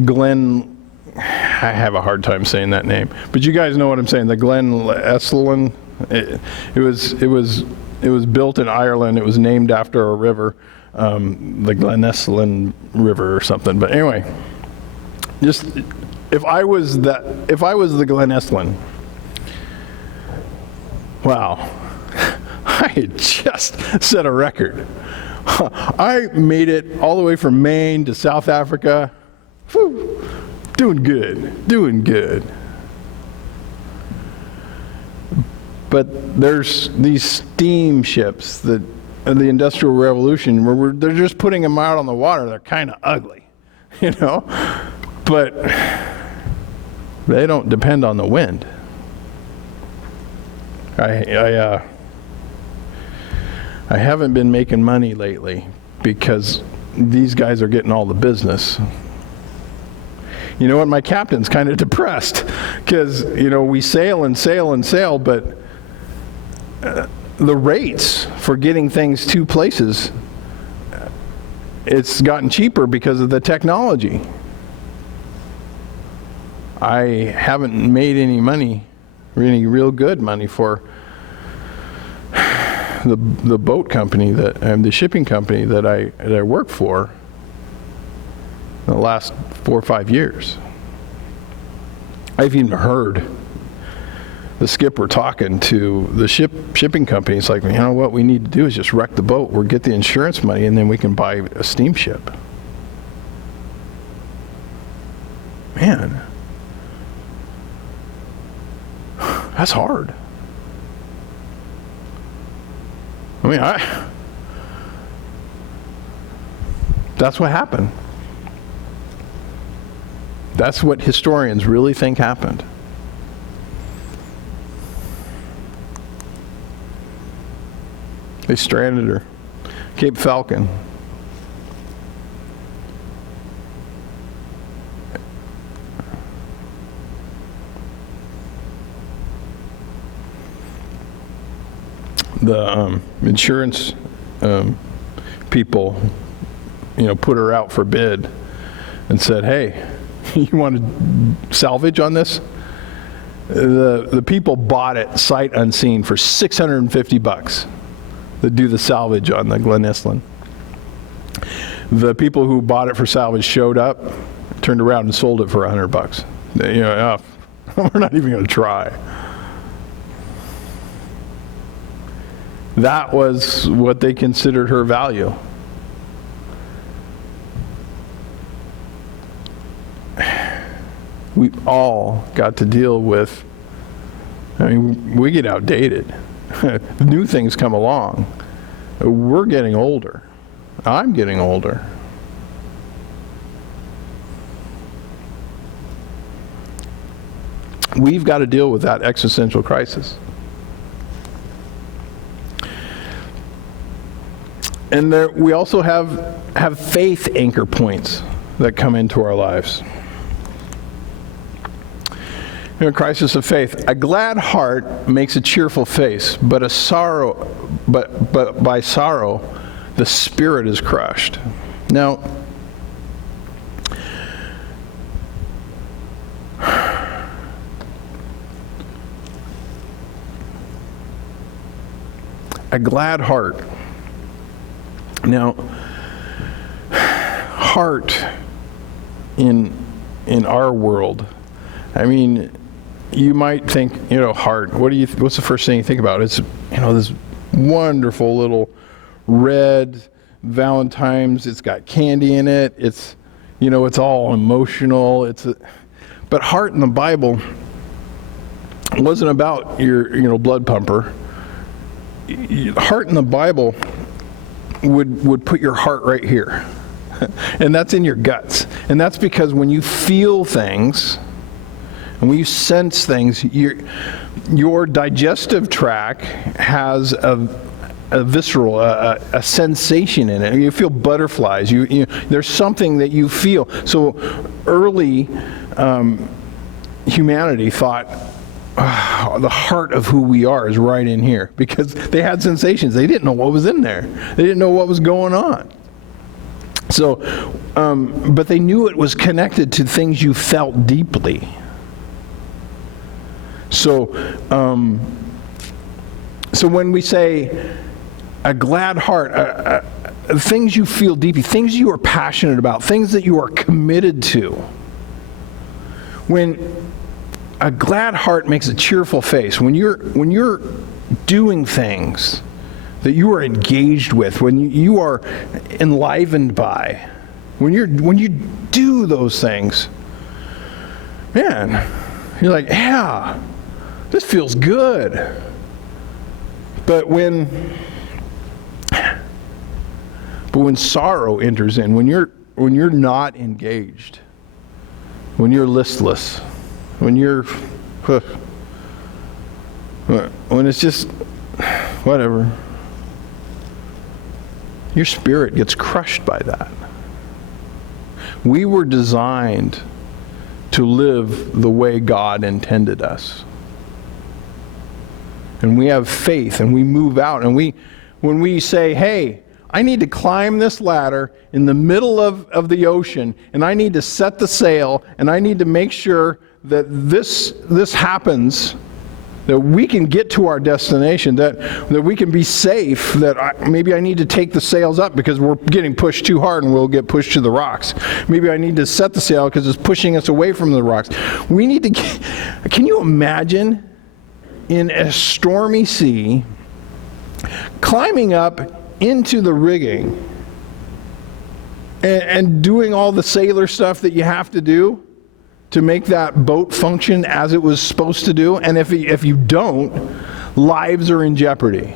Glen, I have a hard time saying that name, but you guys know what I'm saying. The Glen Estland. It was built in Ireland. It was named after a river, the Glen Estland River or something. But anyway, just if I was the Glen Estland, wow, I had just set a record. I made it all the way from Maine to South Africa. Whew. Doing good. But there's these steamships that in the Industrial Revolution where they're just putting them out on the water. They're kind of ugly, you know, but they don't depend on the wind. I haven't been making money lately because these guys are getting all the business. You know what? My captain's kind of depressed because, you know, we sail, but the rates for getting things to places, it's gotten cheaper because of the technology. I haven't made any money, any real good money for the boat company the shipping company that I work for in the last 4 or 5 years. I've even heard the skipper talking to the shipping company. It's like, you know what we need to do is just wreck the boat. We'll get the insurance money and then we can buy a steamship. Man, that's hard. I mean, that's what happened. That's what historians really think happened. They stranded her. Cape Falcon. The insurance people, you know, put her out for bid and said, "Hey, you want to salvage on this?" The people bought it sight unseen for $650 to do the salvage on the Glen Estland. The people who bought it for salvage showed up, turned around and sold it for $100. You know, we're not even going to try. That was what they considered her value. We all got to deal with, I mean, we get outdated. New things come along. We're getting older. I'm getting older. We've got to deal with that existential crisis. And we also have faith anchor points that come into our lives. Crisis of faith. A glad heart makes a cheerful face, but by sorrow, the spirit is crushed. Now, a glad heart. Now, heart in our world, I mean, you might think, heart. What's the first thing you think about? It's, this wonderful little red Valentine's. It's got candy in it. It's, it's all emotional. But heart in the Bible wasn't about your blood pumper. Heart in the Bible would put your heart right here. And that's in your guts. And that's because when you feel things, and when you sense things, your digestive tract has a visceral, a sensation in it. You feel butterflies. There's something that you feel. So early humanity thought, the heart of who we are is right in here, because they had sensations. They didn't know what was in there. They didn't know what was going on. So, but they knew it was connected to things you felt deeply. So, so when we say a glad heart, things you feel deeply, things you are passionate about, things that you are committed to. When a glad heart makes a cheerful face, when you're doing things that you are engaged with, when you are enlivened by, when you do those things, man, you're like, yeah, this feels good. But when sorrow enters in, when you're not engaged, when you're listless, when it's just whatever, your spirit gets crushed by that. We were designed to live the way God intended us. And we have faith, and we move out, and when we say, hey, I need to climb this ladder in the middle of the ocean, and I need to set the sail, and I need to make sure that this happens, that we can get to our destination, that we can be safe, that maybe I need to take the sails up because we're getting pushed too hard and we'll get pushed to the rocks. Maybe I need to set the sail because it's pushing us away from the rocks. We need to can you imagine in a stormy sea, climbing up into the rigging and doing all the sailor stuff that you have to do to make that boat function as it was supposed to do? And if you don't, lives are in jeopardy.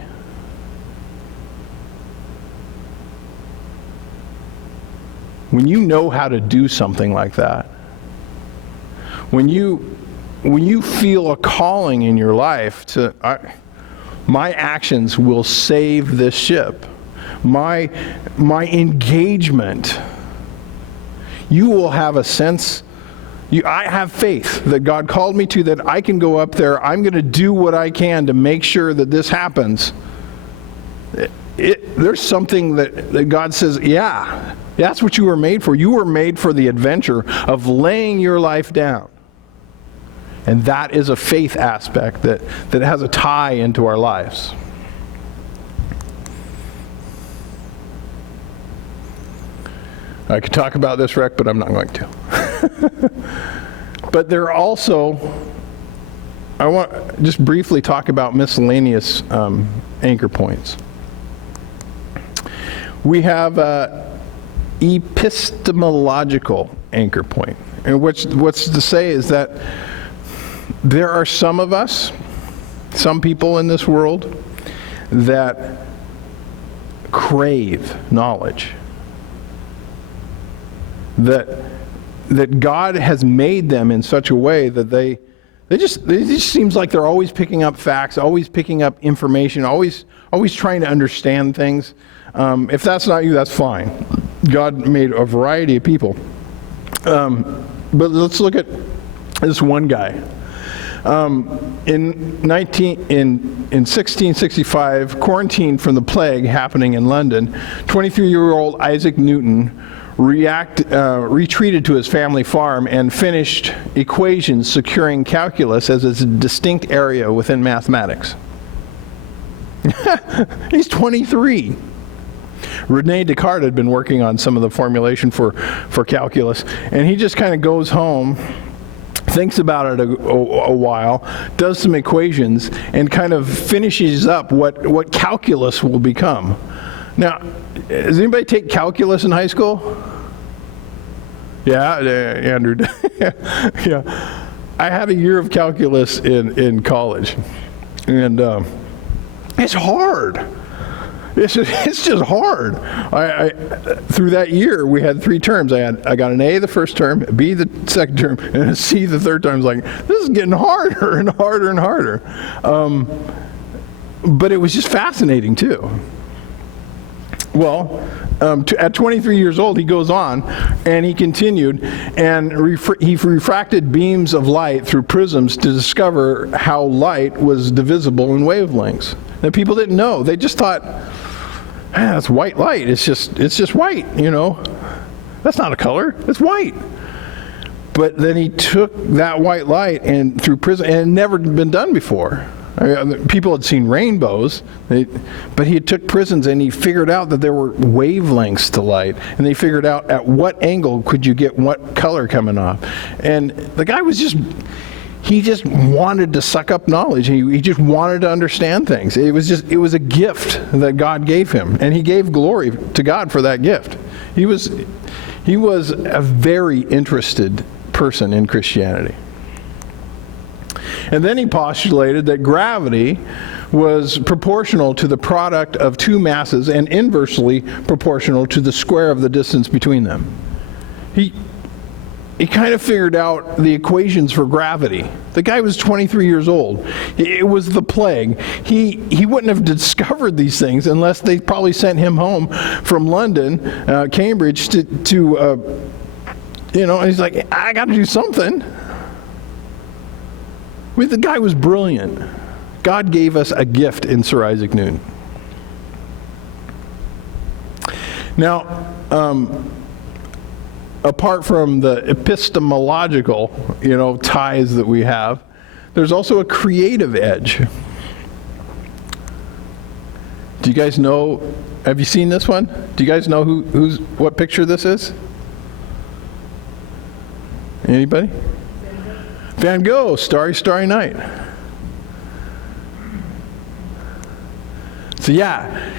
When you know how to do something like that, when you feel a calling in your life to, my actions will save this ship, my engagement, you will have a sense, I have faith that God called me to, that I can go up there, I'm going to do what I can to make sure that this happens. There's something that God says, yeah, that's what you were made for. You were made for the adventure of laying your life down. And that is a faith aspect that has a tie into our lives. I could talk about this, Rick, but I'm not going to. But there are also, I want to just briefly talk about miscellaneous anchor points. We have epistemological anchor point. And what's to say is that there are some of us, some people in this world, that crave knowledge. That God has made them in such a way that It just seems like they're always picking up facts, always picking up information, always trying to understand things. If that's not you, that's fine. God made a variety of people. But let's look at this one guy. In 1665, quarantined from the plague happening in London, 23-year-old Isaac Newton retreated to his family farm and finished equations securing calculus as a distinct area within mathematics. He's 23. René Descartes had been working on some of the formulation for calculus, and he just kind of goes home, thinks about it a while, does some equations, and kind of finishes up what calculus will become. Now, does anybody take calculus in high school? Yeah, Andrew. Yeah. I had a year of calculus in college, and it's hard. It's just hard. Through that year, we had 3 terms. I got an A the first term, a B the second term, and a C the third term. I was like, this is getting harder and harder and harder. But it was just fascinating too. Well, at 23 years old, he goes on, and he continued, and he refracted beams of light through prisms to discover how light was divisible in wavelengths. Now, people didn't know. They just thought, that's white light. It's just white, you know. That's not a color. It's white. But then he took that white light and through prism, and it had never been done before. People had seen rainbows, but he took prisms and he figured out that there were wavelengths to light, and they figured out at what angle could you get what color coming off. And the guy was he just wanted to suck up knowledge. He just wanted to understand things. It was a gift that God gave him, and he gave glory to God for that gift. He was a very interested person in Christianity. And then he postulated that gravity was proportional to the product of 2 masses and inversely proportional to the square of the distance between them. He kind of figured out the equations for gravity. The guy was 23 years old. It was the plague. He wouldn't have discovered these things unless they probably sent him home from London, Cambridge, to and he's like, I got to do something. The guy was brilliant. God gave us a gift in Sir Isaac Newton. Now, apart from the epistemological, ties that we have, there's also a creative edge. Do you guys know? Have you seen this one? Do you guys know what picture this is? Anybody? Van Gogh, Starry, Starry Night. So yeah,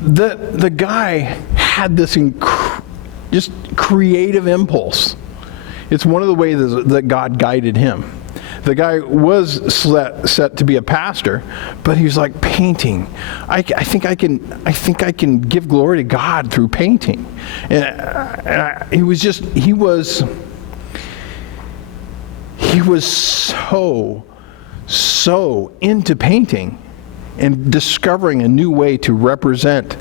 the guy had this just creative impulse. It's one of the ways that God guided him. The guy was set to be a pastor, but he was like, painting. I think I can give glory to God through painting. And he was so into painting and discovering a new way to represent,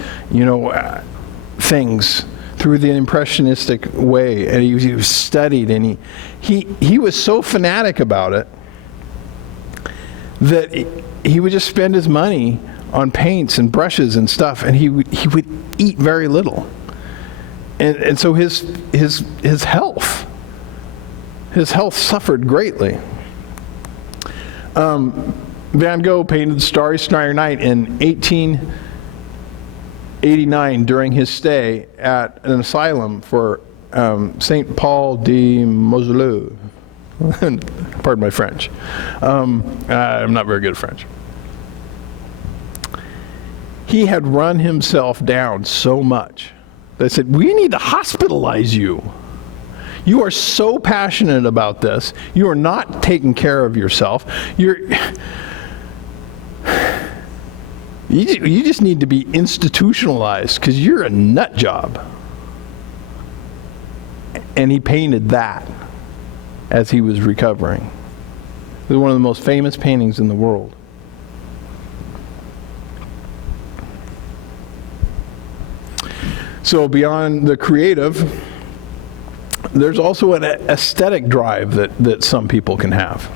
things through the impressionistic way. And he was studied, and he was so fanatic about it that he would just spend his money on paints and brushes and stuff, and he would eat very little. And so his health suffered greatly. Van Gogh painted Starry, Starry Night in 1889 during his stay at an asylum for St. Paul de Mausoleu. Pardon my French. I'm not very good at French. He had run himself down so much they said, we need to hospitalize you. You are so passionate about this. You are not taking care of yourself. You just need to be institutionalized because you're a nut job. And he painted that as he was recovering. They're one of the most famous paintings in the world. So beyond the creative, there's also an aesthetic drive that some people can have.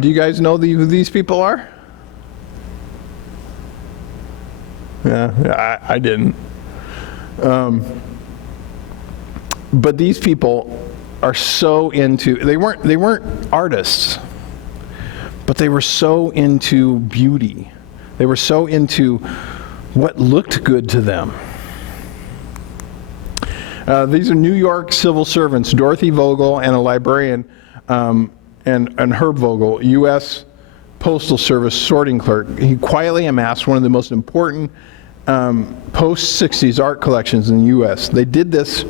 Do you guys know who these people are? Yeah, I didn't. But these people are so into, they weren't artists, but they were so into beauty. They were so into what looked good to them. These are New York civil servants, Dorothy Vogel and a librarian, and Herb Vogel, U.S. Postal Service sorting clerk. He quietly amassed one of the most important post-60s art collections in the U.S. They did this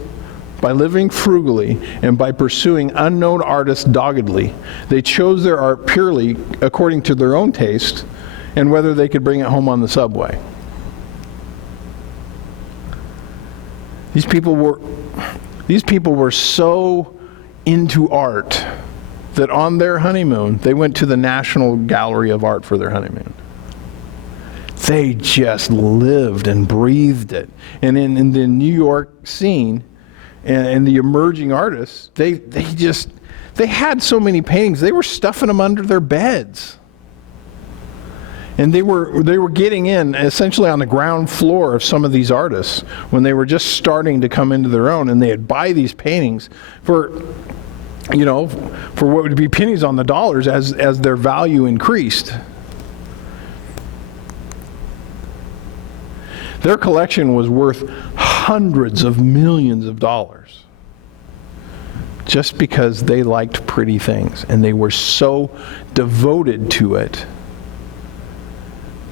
by living frugally and by pursuing unknown artists doggedly. They chose their art purely according to their own taste and whether they could bring it home on the subway. These people were so into art that on their honeymoon, they went to the National Gallery of Art for their honeymoon. They just lived and breathed it. And in the New York scene and the emerging artists, they had so many paintings, they were stuffing them under their beds. And they were getting in essentially on the ground floor of some of these artists when they were just starting to come into their own, and they'd buy these paintings for what would be pennies on the dollars as their value increased. Their collection was worth hundreds of millions of dollars just because they liked pretty things, and they were so devoted to it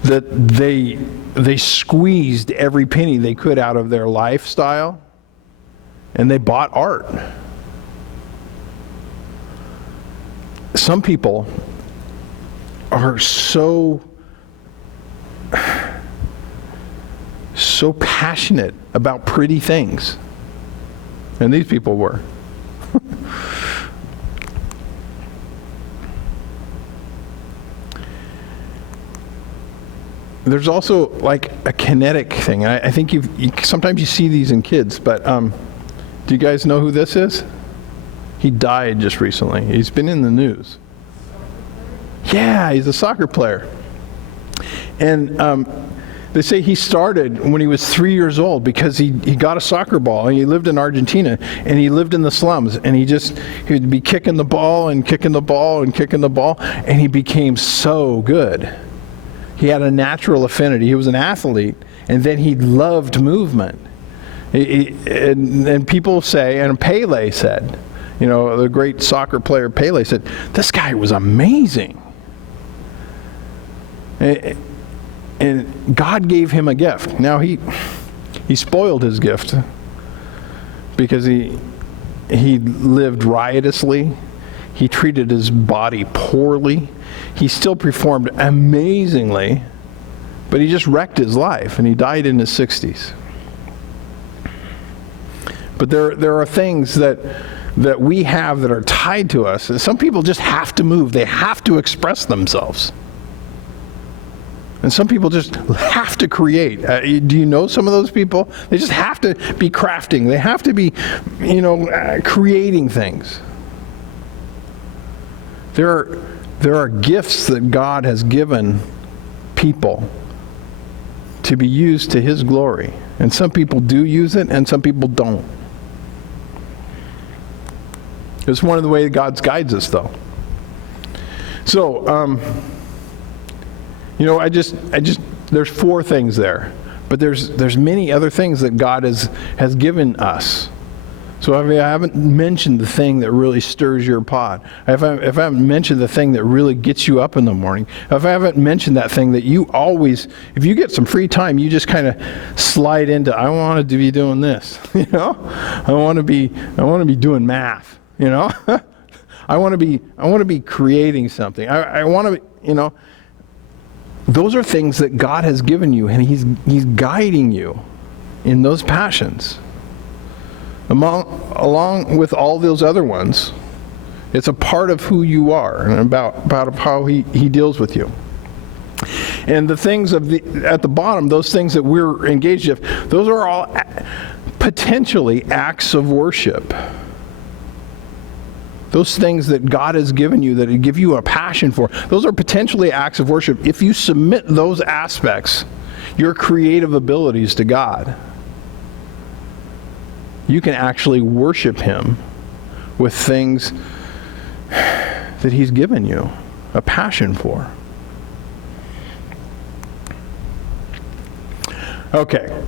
that they squeezed every penny they could out of their lifestyle, and they bought art. Some people are so passionate about pretty things, and these people were. There's also like a kinetic thing. I think sometimes you see these in kids, but do you guys know who this is? He died just recently. He's been in the news. Yeah, he's a soccer player. And they say he started when he was 3 years old because he got a soccer ball, and he lived in Argentina, and he lived in the slums, and he'd be kicking the ball and kicking the ball and kicking the ball, and he became so good. He had a natural affinity. He was an athlete, and then he loved movement. And people say, and Pele said, the great soccer player Pele said, this guy was amazing. And God gave him a gift. Now he spoiled his gift because he lived riotously. He treated his body poorly. He still performed amazingly, but he just wrecked his life, and he died in his 60s. But there are things that we have that are tied to us. And some people just have to move. They have to express themselves. And some people just have to create. Do you know some of those people? They just have to be crafting. They have to be, creating things. There are gifts that God has given people to be used to His glory. And some people do use it, and some people don't. It's one of the ways God guides us, though. So, there's 4 things there, but there's many other things that God has given us. So if I haven't mentioned the thing that really stirs your pot, if I haven't mentioned the thing that really gets you up in the morning, if I haven't mentioned that thing that you always, if you get some free time, you just kind of slide into, I want to be doing this, I want to be doing math, I want to be creating something. I want to be, those are things that God has given you, and He's guiding you in those passions. Along with all those other ones, It's a part of who you are and about how he deals with you. And the things at the bottom, those things that we're engaged in, those are all potentially acts of worship. Those things that God has given you, that give you a passion for, those are potentially acts of worship. If you submit those aspects, your creative abilities to God, you can actually worship Him with things that He's given you a passion for. Okay,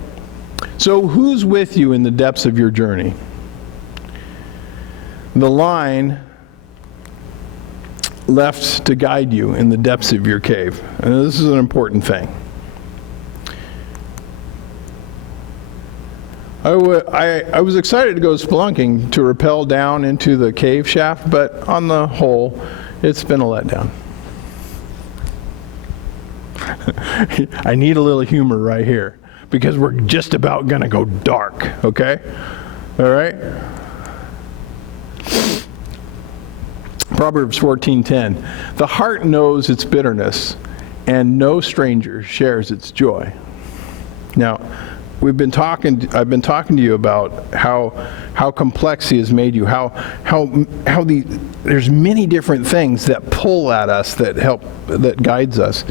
so who's with you in the depths of your journey? The line left to guide you in the depths of your cave. And this is an important thing. I was excited to go spelunking to rappel down into the cave shaft, but on the whole, it's been a letdown. I need a little humor right here, because we're just about going to go dark, okay? All right? Proverbs 14:10. The heart knows its bitterness, and no stranger shares its joy. Now, I've been talking to you about how complex He has made you, how there's many different things that pull at us, that guides us.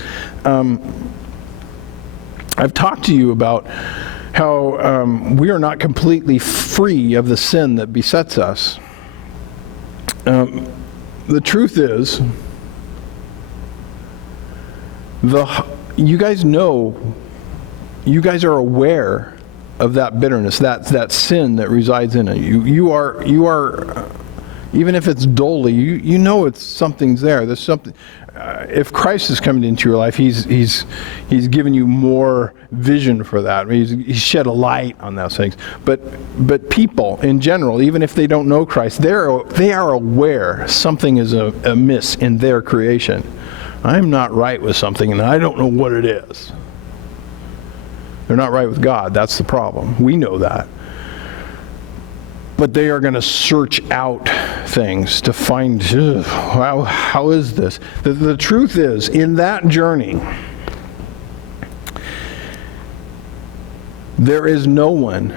I've talked to you about how we are not completely free of the sin that besets us. The truth is, you guys are aware of that bitterness, that sin that resides in it. You are, even if it's dully, you know something's there. There's something. If Christ is coming into your life, He's given you more vision for that. He's shed a light on those things. But people in general, even if they don't know Christ, they are aware something is amiss in their creation. I'm not right with something, and I don't know what it is. They're not right with God. That's the problem. We know that. But they are going to search out things to find, how is this? The truth is, in that journey, there is no one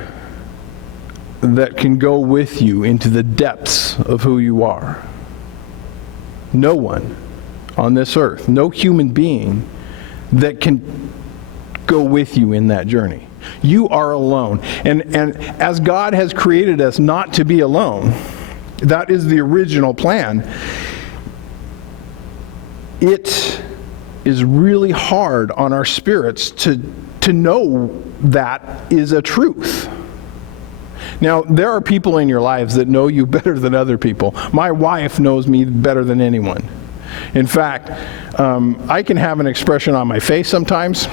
that can go with you into the depths of who you are. No one on this earth, no human being that can go with you in that journey. You are alone. And as God has created us not to be alone, that is the original plan. It is really hard on our spirits to know that is a truth. Now, there are people in your lives that know you better than other people. My wife knows me better than anyone. In fact, I can have an expression on my face sometimes,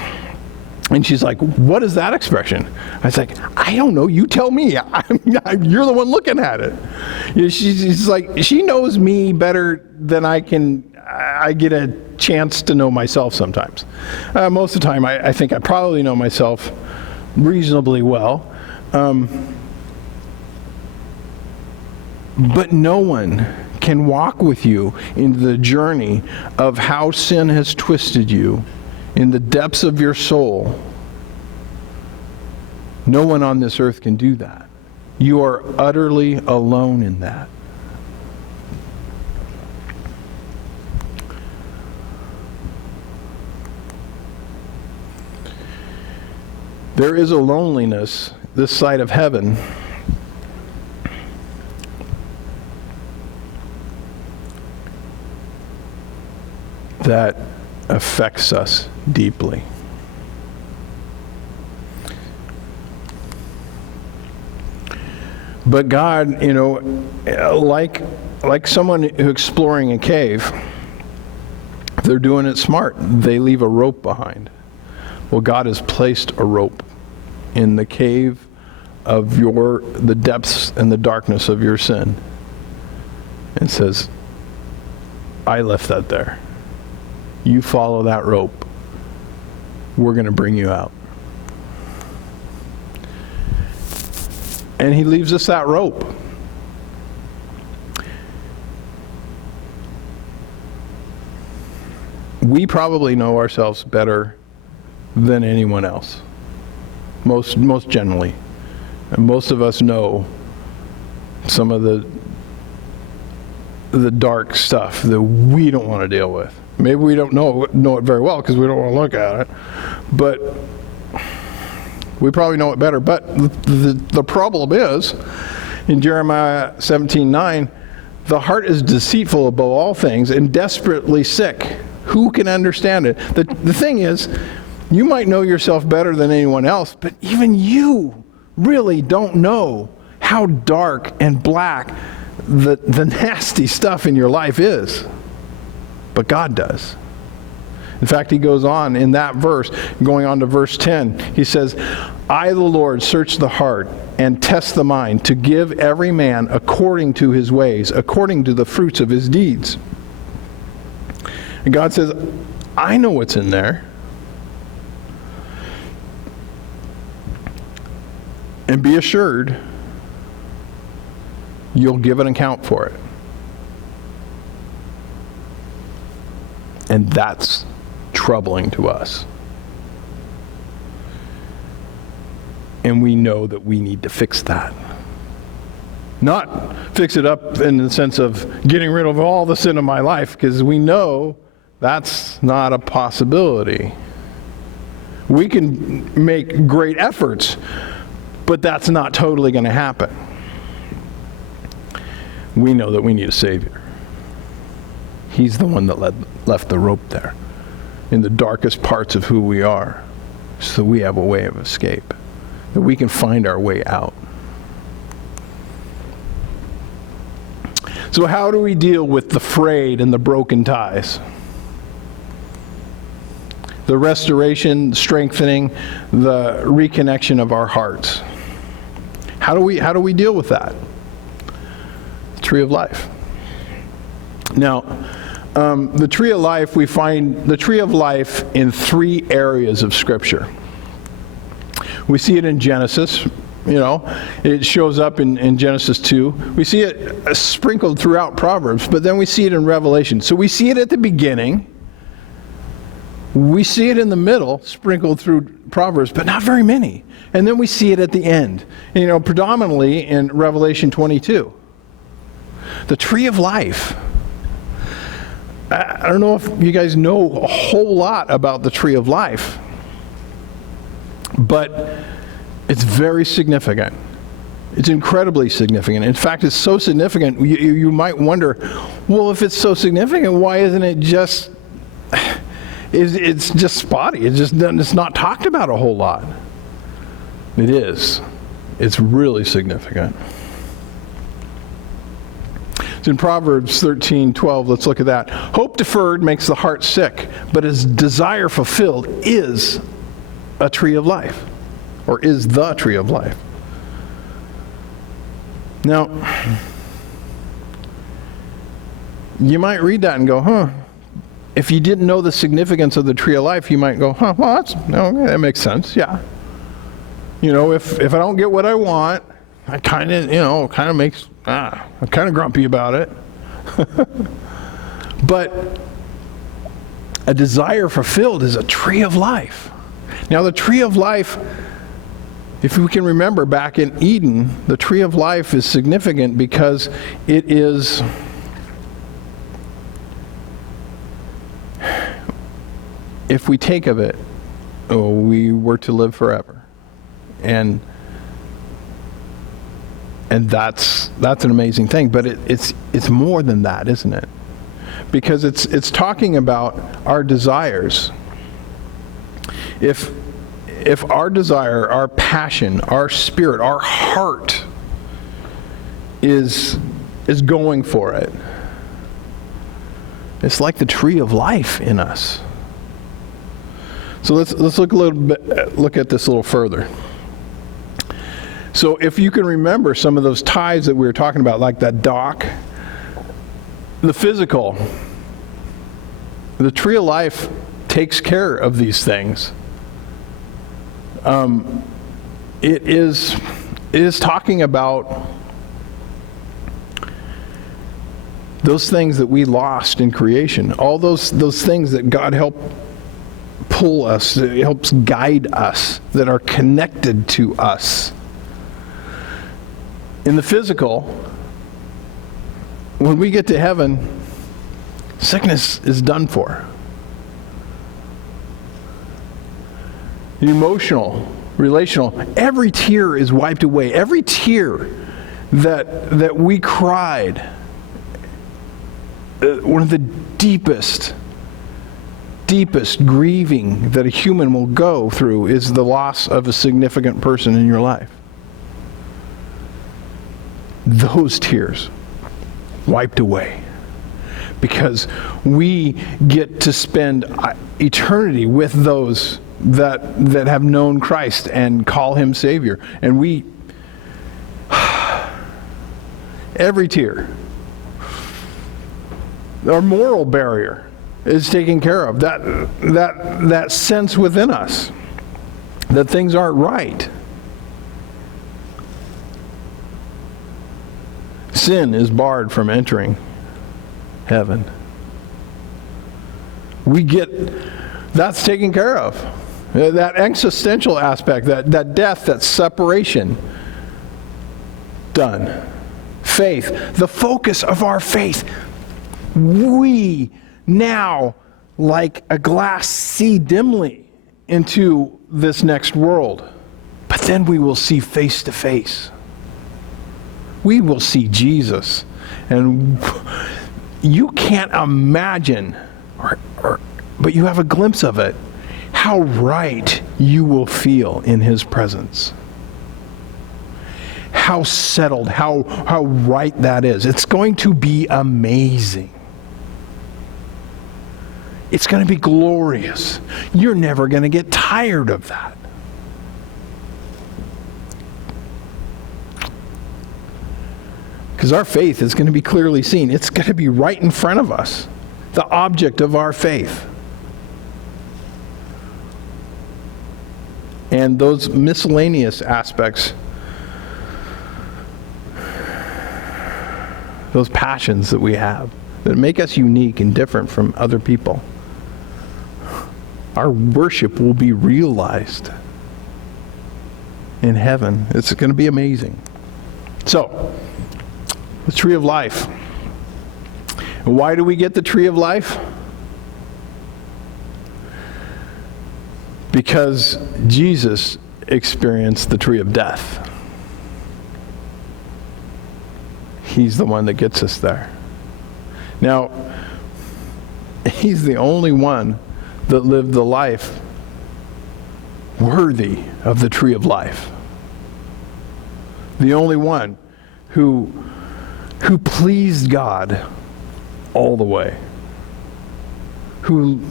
and she's like, "What is that expression?" I was like, "I don't know. You tell me. You're the one looking at it." You know, she's like, she knows me better than I get a chance to know myself sometimes. Most of the time, I think I probably know myself reasonably well. But no one can walk with you in the journey of how sin has twisted you in the depths of your soul. No one on this earth can do that. You are utterly alone in that. There is a loneliness this side of heaven that affects us deeply. But God, like someone who's exploring a cave, if they're doing it smart, they leave a rope behind. Well, God has placed a rope in the cave of the depths and the darkness of your sin, and says, I left that there. You follow that rope. We're going to bring you out. And he leaves us that rope. we probably know ourselves better than anyone else. Most generally. And most of us know some of the dark stuff that we don't want to deal with. Maybe we don't know it very well because we don't want to look at it, but we probably know it better. But the problem is, in Jeremiah 17:9, the heart is deceitful above all things and desperately sick. Who can understand it? The thing is, you might know yourself better than anyone else, but even you really don't know how dark and black the nasty stuff in your life is. But God does. In fact, he goes on in that verse, going on to verse 10, he says, I, the Lord, search the heart and test the mind to give every man according to his ways, according to the fruits of his deeds. And God says, I know what's in there. And be assured, you'll give an account for it. And that's troubling to us. And we know that we need to fix that. Not fix it up in the sense of getting rid of all the sin of my life, because we know that's not a possibility. We can make great efforts, but that's not totally going to happen. We know that we need a Savior. He's the one that left the rope there in the darkest parts of who we are, so we have a way of escape, that we can find our way out. So how do we deal with the frayed and the broken ties? The restoration, strengthening, the reconnection of our hearts. How do we deal with that? Tree of life. Now, the tree of life, we find the tree of life in 3 areas of Scripture. We see it in Genesis, it shows up in Genesis 2. We see it sprinkled throughout Proverbs, but then we see it in Revelation. So we see it at the beginning. We see it in the middle, sprinkled through Proverbs, but not very many. And then we see it at the end, predominantly in Revelation 22. The tree of life. I don't know if you guys know a whole lot about the tree of life, but it's very significant. It's incredibly significant. In fact, it's so significant, you might wonder, well, if it's so significant, why isn't it just, it's just spotty. It's not talked about a whole lot. It is. It's really significant. It's in Proverbs 13:12. Let's look at that. Hope deferred makes the heart sick, but his desire fulfilled is a tree of life, or is the tree of life. Now, you might read that and go, If you didn't know the significance of the tree of life, you might go, well, that makes sense, yeah. If I don't get what I want, I kind of makes, I'm kind of grumpy about it. But a desire fulfilled is a tree of life. Now the tree of life, if we can remember back in Eden, the tree of life is significant because it is if we take of it, we were to live forever. And that's an amazing thing, but it's more than that, isn't it? Because it's talking about our desires. If our desire, our passion, our spirit, our heart is going for it, it's like the tree of life in us. So let's look at this a little further. So if you can remember some of those ties that we were talking about, like that dock, the physical, the tree of life takes care of these things. It is talking about those things that we lost in creation, all those things that God helped pull us, that helps guide us, that are connected to us. In the physical, when we get to heaven, sickness is done for. The emotional, relational, every tear is wiped away. Every tear that we cried, one of the deepest grieving that a human will go through is the loss of a significant person in your life. Those tears wiped away, because we get to spend eternity with those that have known Christ and call Him Savior. And we, every tear, our moral barrier is taken care of. That sense within us that things aren't right. Sin is barred from entering heaven. That's taken care of. That existential aspect, that death, that separation, done. Faith, the focus of our faith. We now, like a glass, see dimly into this next world, but then we will see face to face. We will see Jesus, and you can't imagine, but you have a glimpse of it, how right you will feel in His presence. How settled, how right that is. It's going to be amazing. It's going to be glorious. You're never going to get tired of that. Because our faith is going to be clearly seen. It's going to be right in front of us, the object of our faith. And those miscellaneous aspects, those passions that we have, that make us unique and different from other people, our worship will be realized in heaven. It's going to be amazing. So, the tree of life. Why do we get the tree of life? Because Jesus experienced the tree of death. He's the one that gets us there. Now, He's the only one that lived the life worthy of the tree of life. The only one who pleased God all the way. Who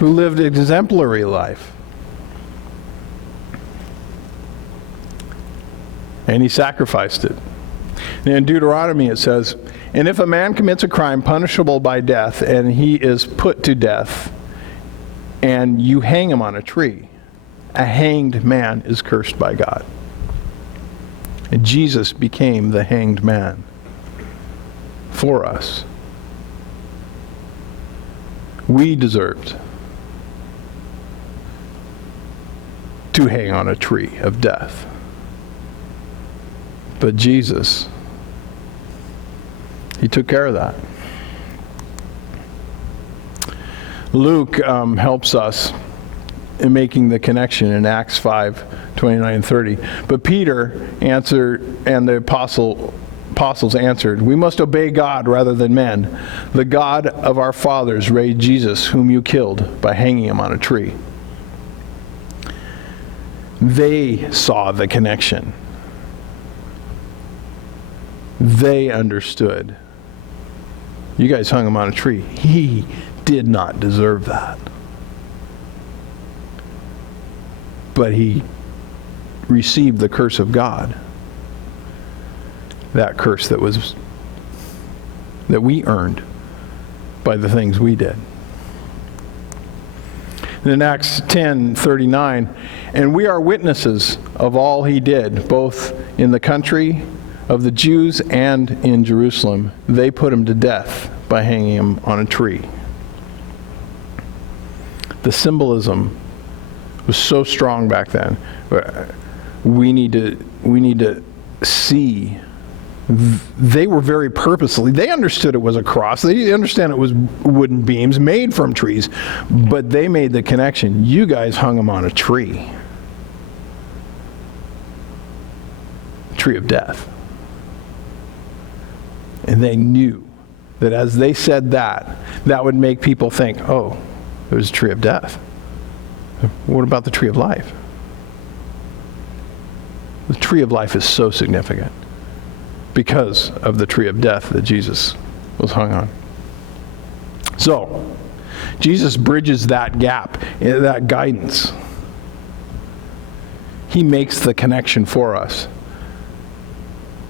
lived an exemplary life. And He sacrificed it. And in Deuteronomy it says, "And if a man commits a crime punishable by death, and he is put to death, and you hang him on a tree, a hanged man is cursed by God." And Jesus became the hanged man for us. We deserved to hang on a tree of death. But Jesus, He took care of that. Luke helps us in making the connection in Acts 5:29-30. But Peter answered, and the apostles answered, "We must obey God rather than men. The God of our fathers raised Jesus, whom you killed by hanging Him on a tree." They saw the connection. They understood. You guys hung Him on a tree. He did not deserve that. But He received the curse of God. That curse that we earned by the things we did. And in Acts 10:39, "And we are witnesses of all He did, both in the country of the Jews and in Jerusalem, they put him to death by hanging him on a tree. The symbolism was so strong back then. We need to see. They were very purposely. They understood it was a cross. They understand it was wooden beams made from trees, but they made the connection. You guys hung him on a tree. Tree of death. And they knew that as they said that, that would make people think, oh, there's a tree of death. What about the tree of life? The tree of life is so significant because of the tree of death that Jesus was hung on. So, Jesus bridges that gap, that guidance. He makes the connection for us.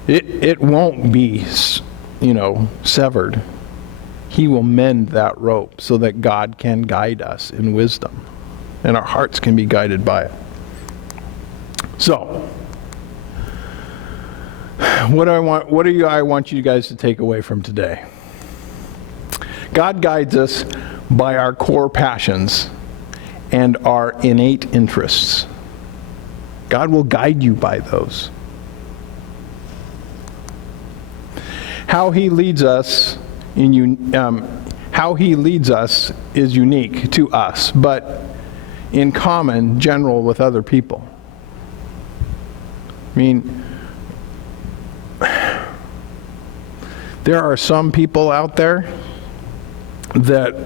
It won't be, severed. He will mend that rope so that God can guide us in wisdom, and our hearts can be guided by it. So, what do I want you guys to take away from today? God guides us by our core passions and our innate interests. God will guide you by those. How he leads us is unique to us, but in common, general with other people. I mean, there are some people out there that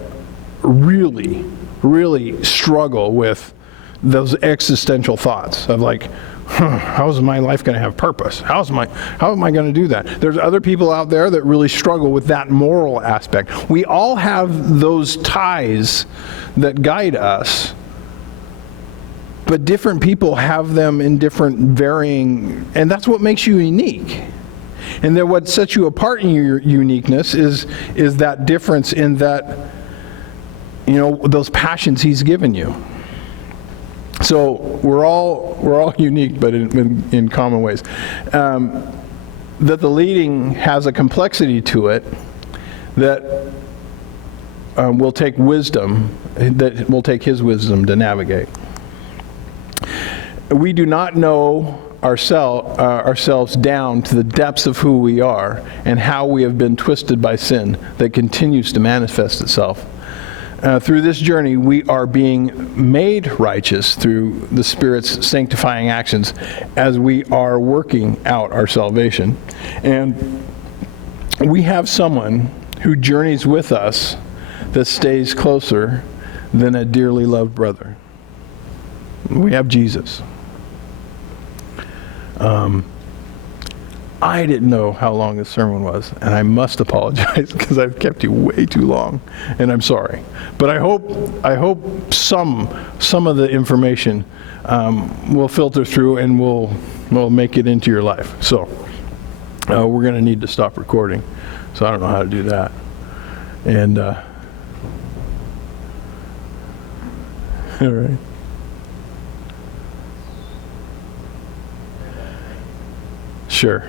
really, really struggle with those existential thoughts of like, how is my life going to have purpose? How am I going to do that? There's other people out there that really struggle with that moral aspect. We all have those ties that guide us, but different people have them in different varying, and that's what makes you unique. And then what sets you apart in your uniqueness is that difference in that, those passions he's given you. So we're all unique, but in common ways. That the leading has a complexity to it that will take wisdom, that will take his wisdom to navigate. We do not know ourselves down to the depths of who we are and how we have been twisted by sin that continues to manifest itself. Through this journey, we are being made righteous through the Spirit's sanctifying actions as we are working out our salvation. And we have someone who journeys with us that stays closer than a dearly loved brother. We have Jesus. I didn't know how long this sermon was, and I must apologize because I've kept you way too long, and I'm sorry. But I hope some of the information will filter through and will make it into your life. So we're going to need to stop recording. So I don't know how to do that. And all right. Sure.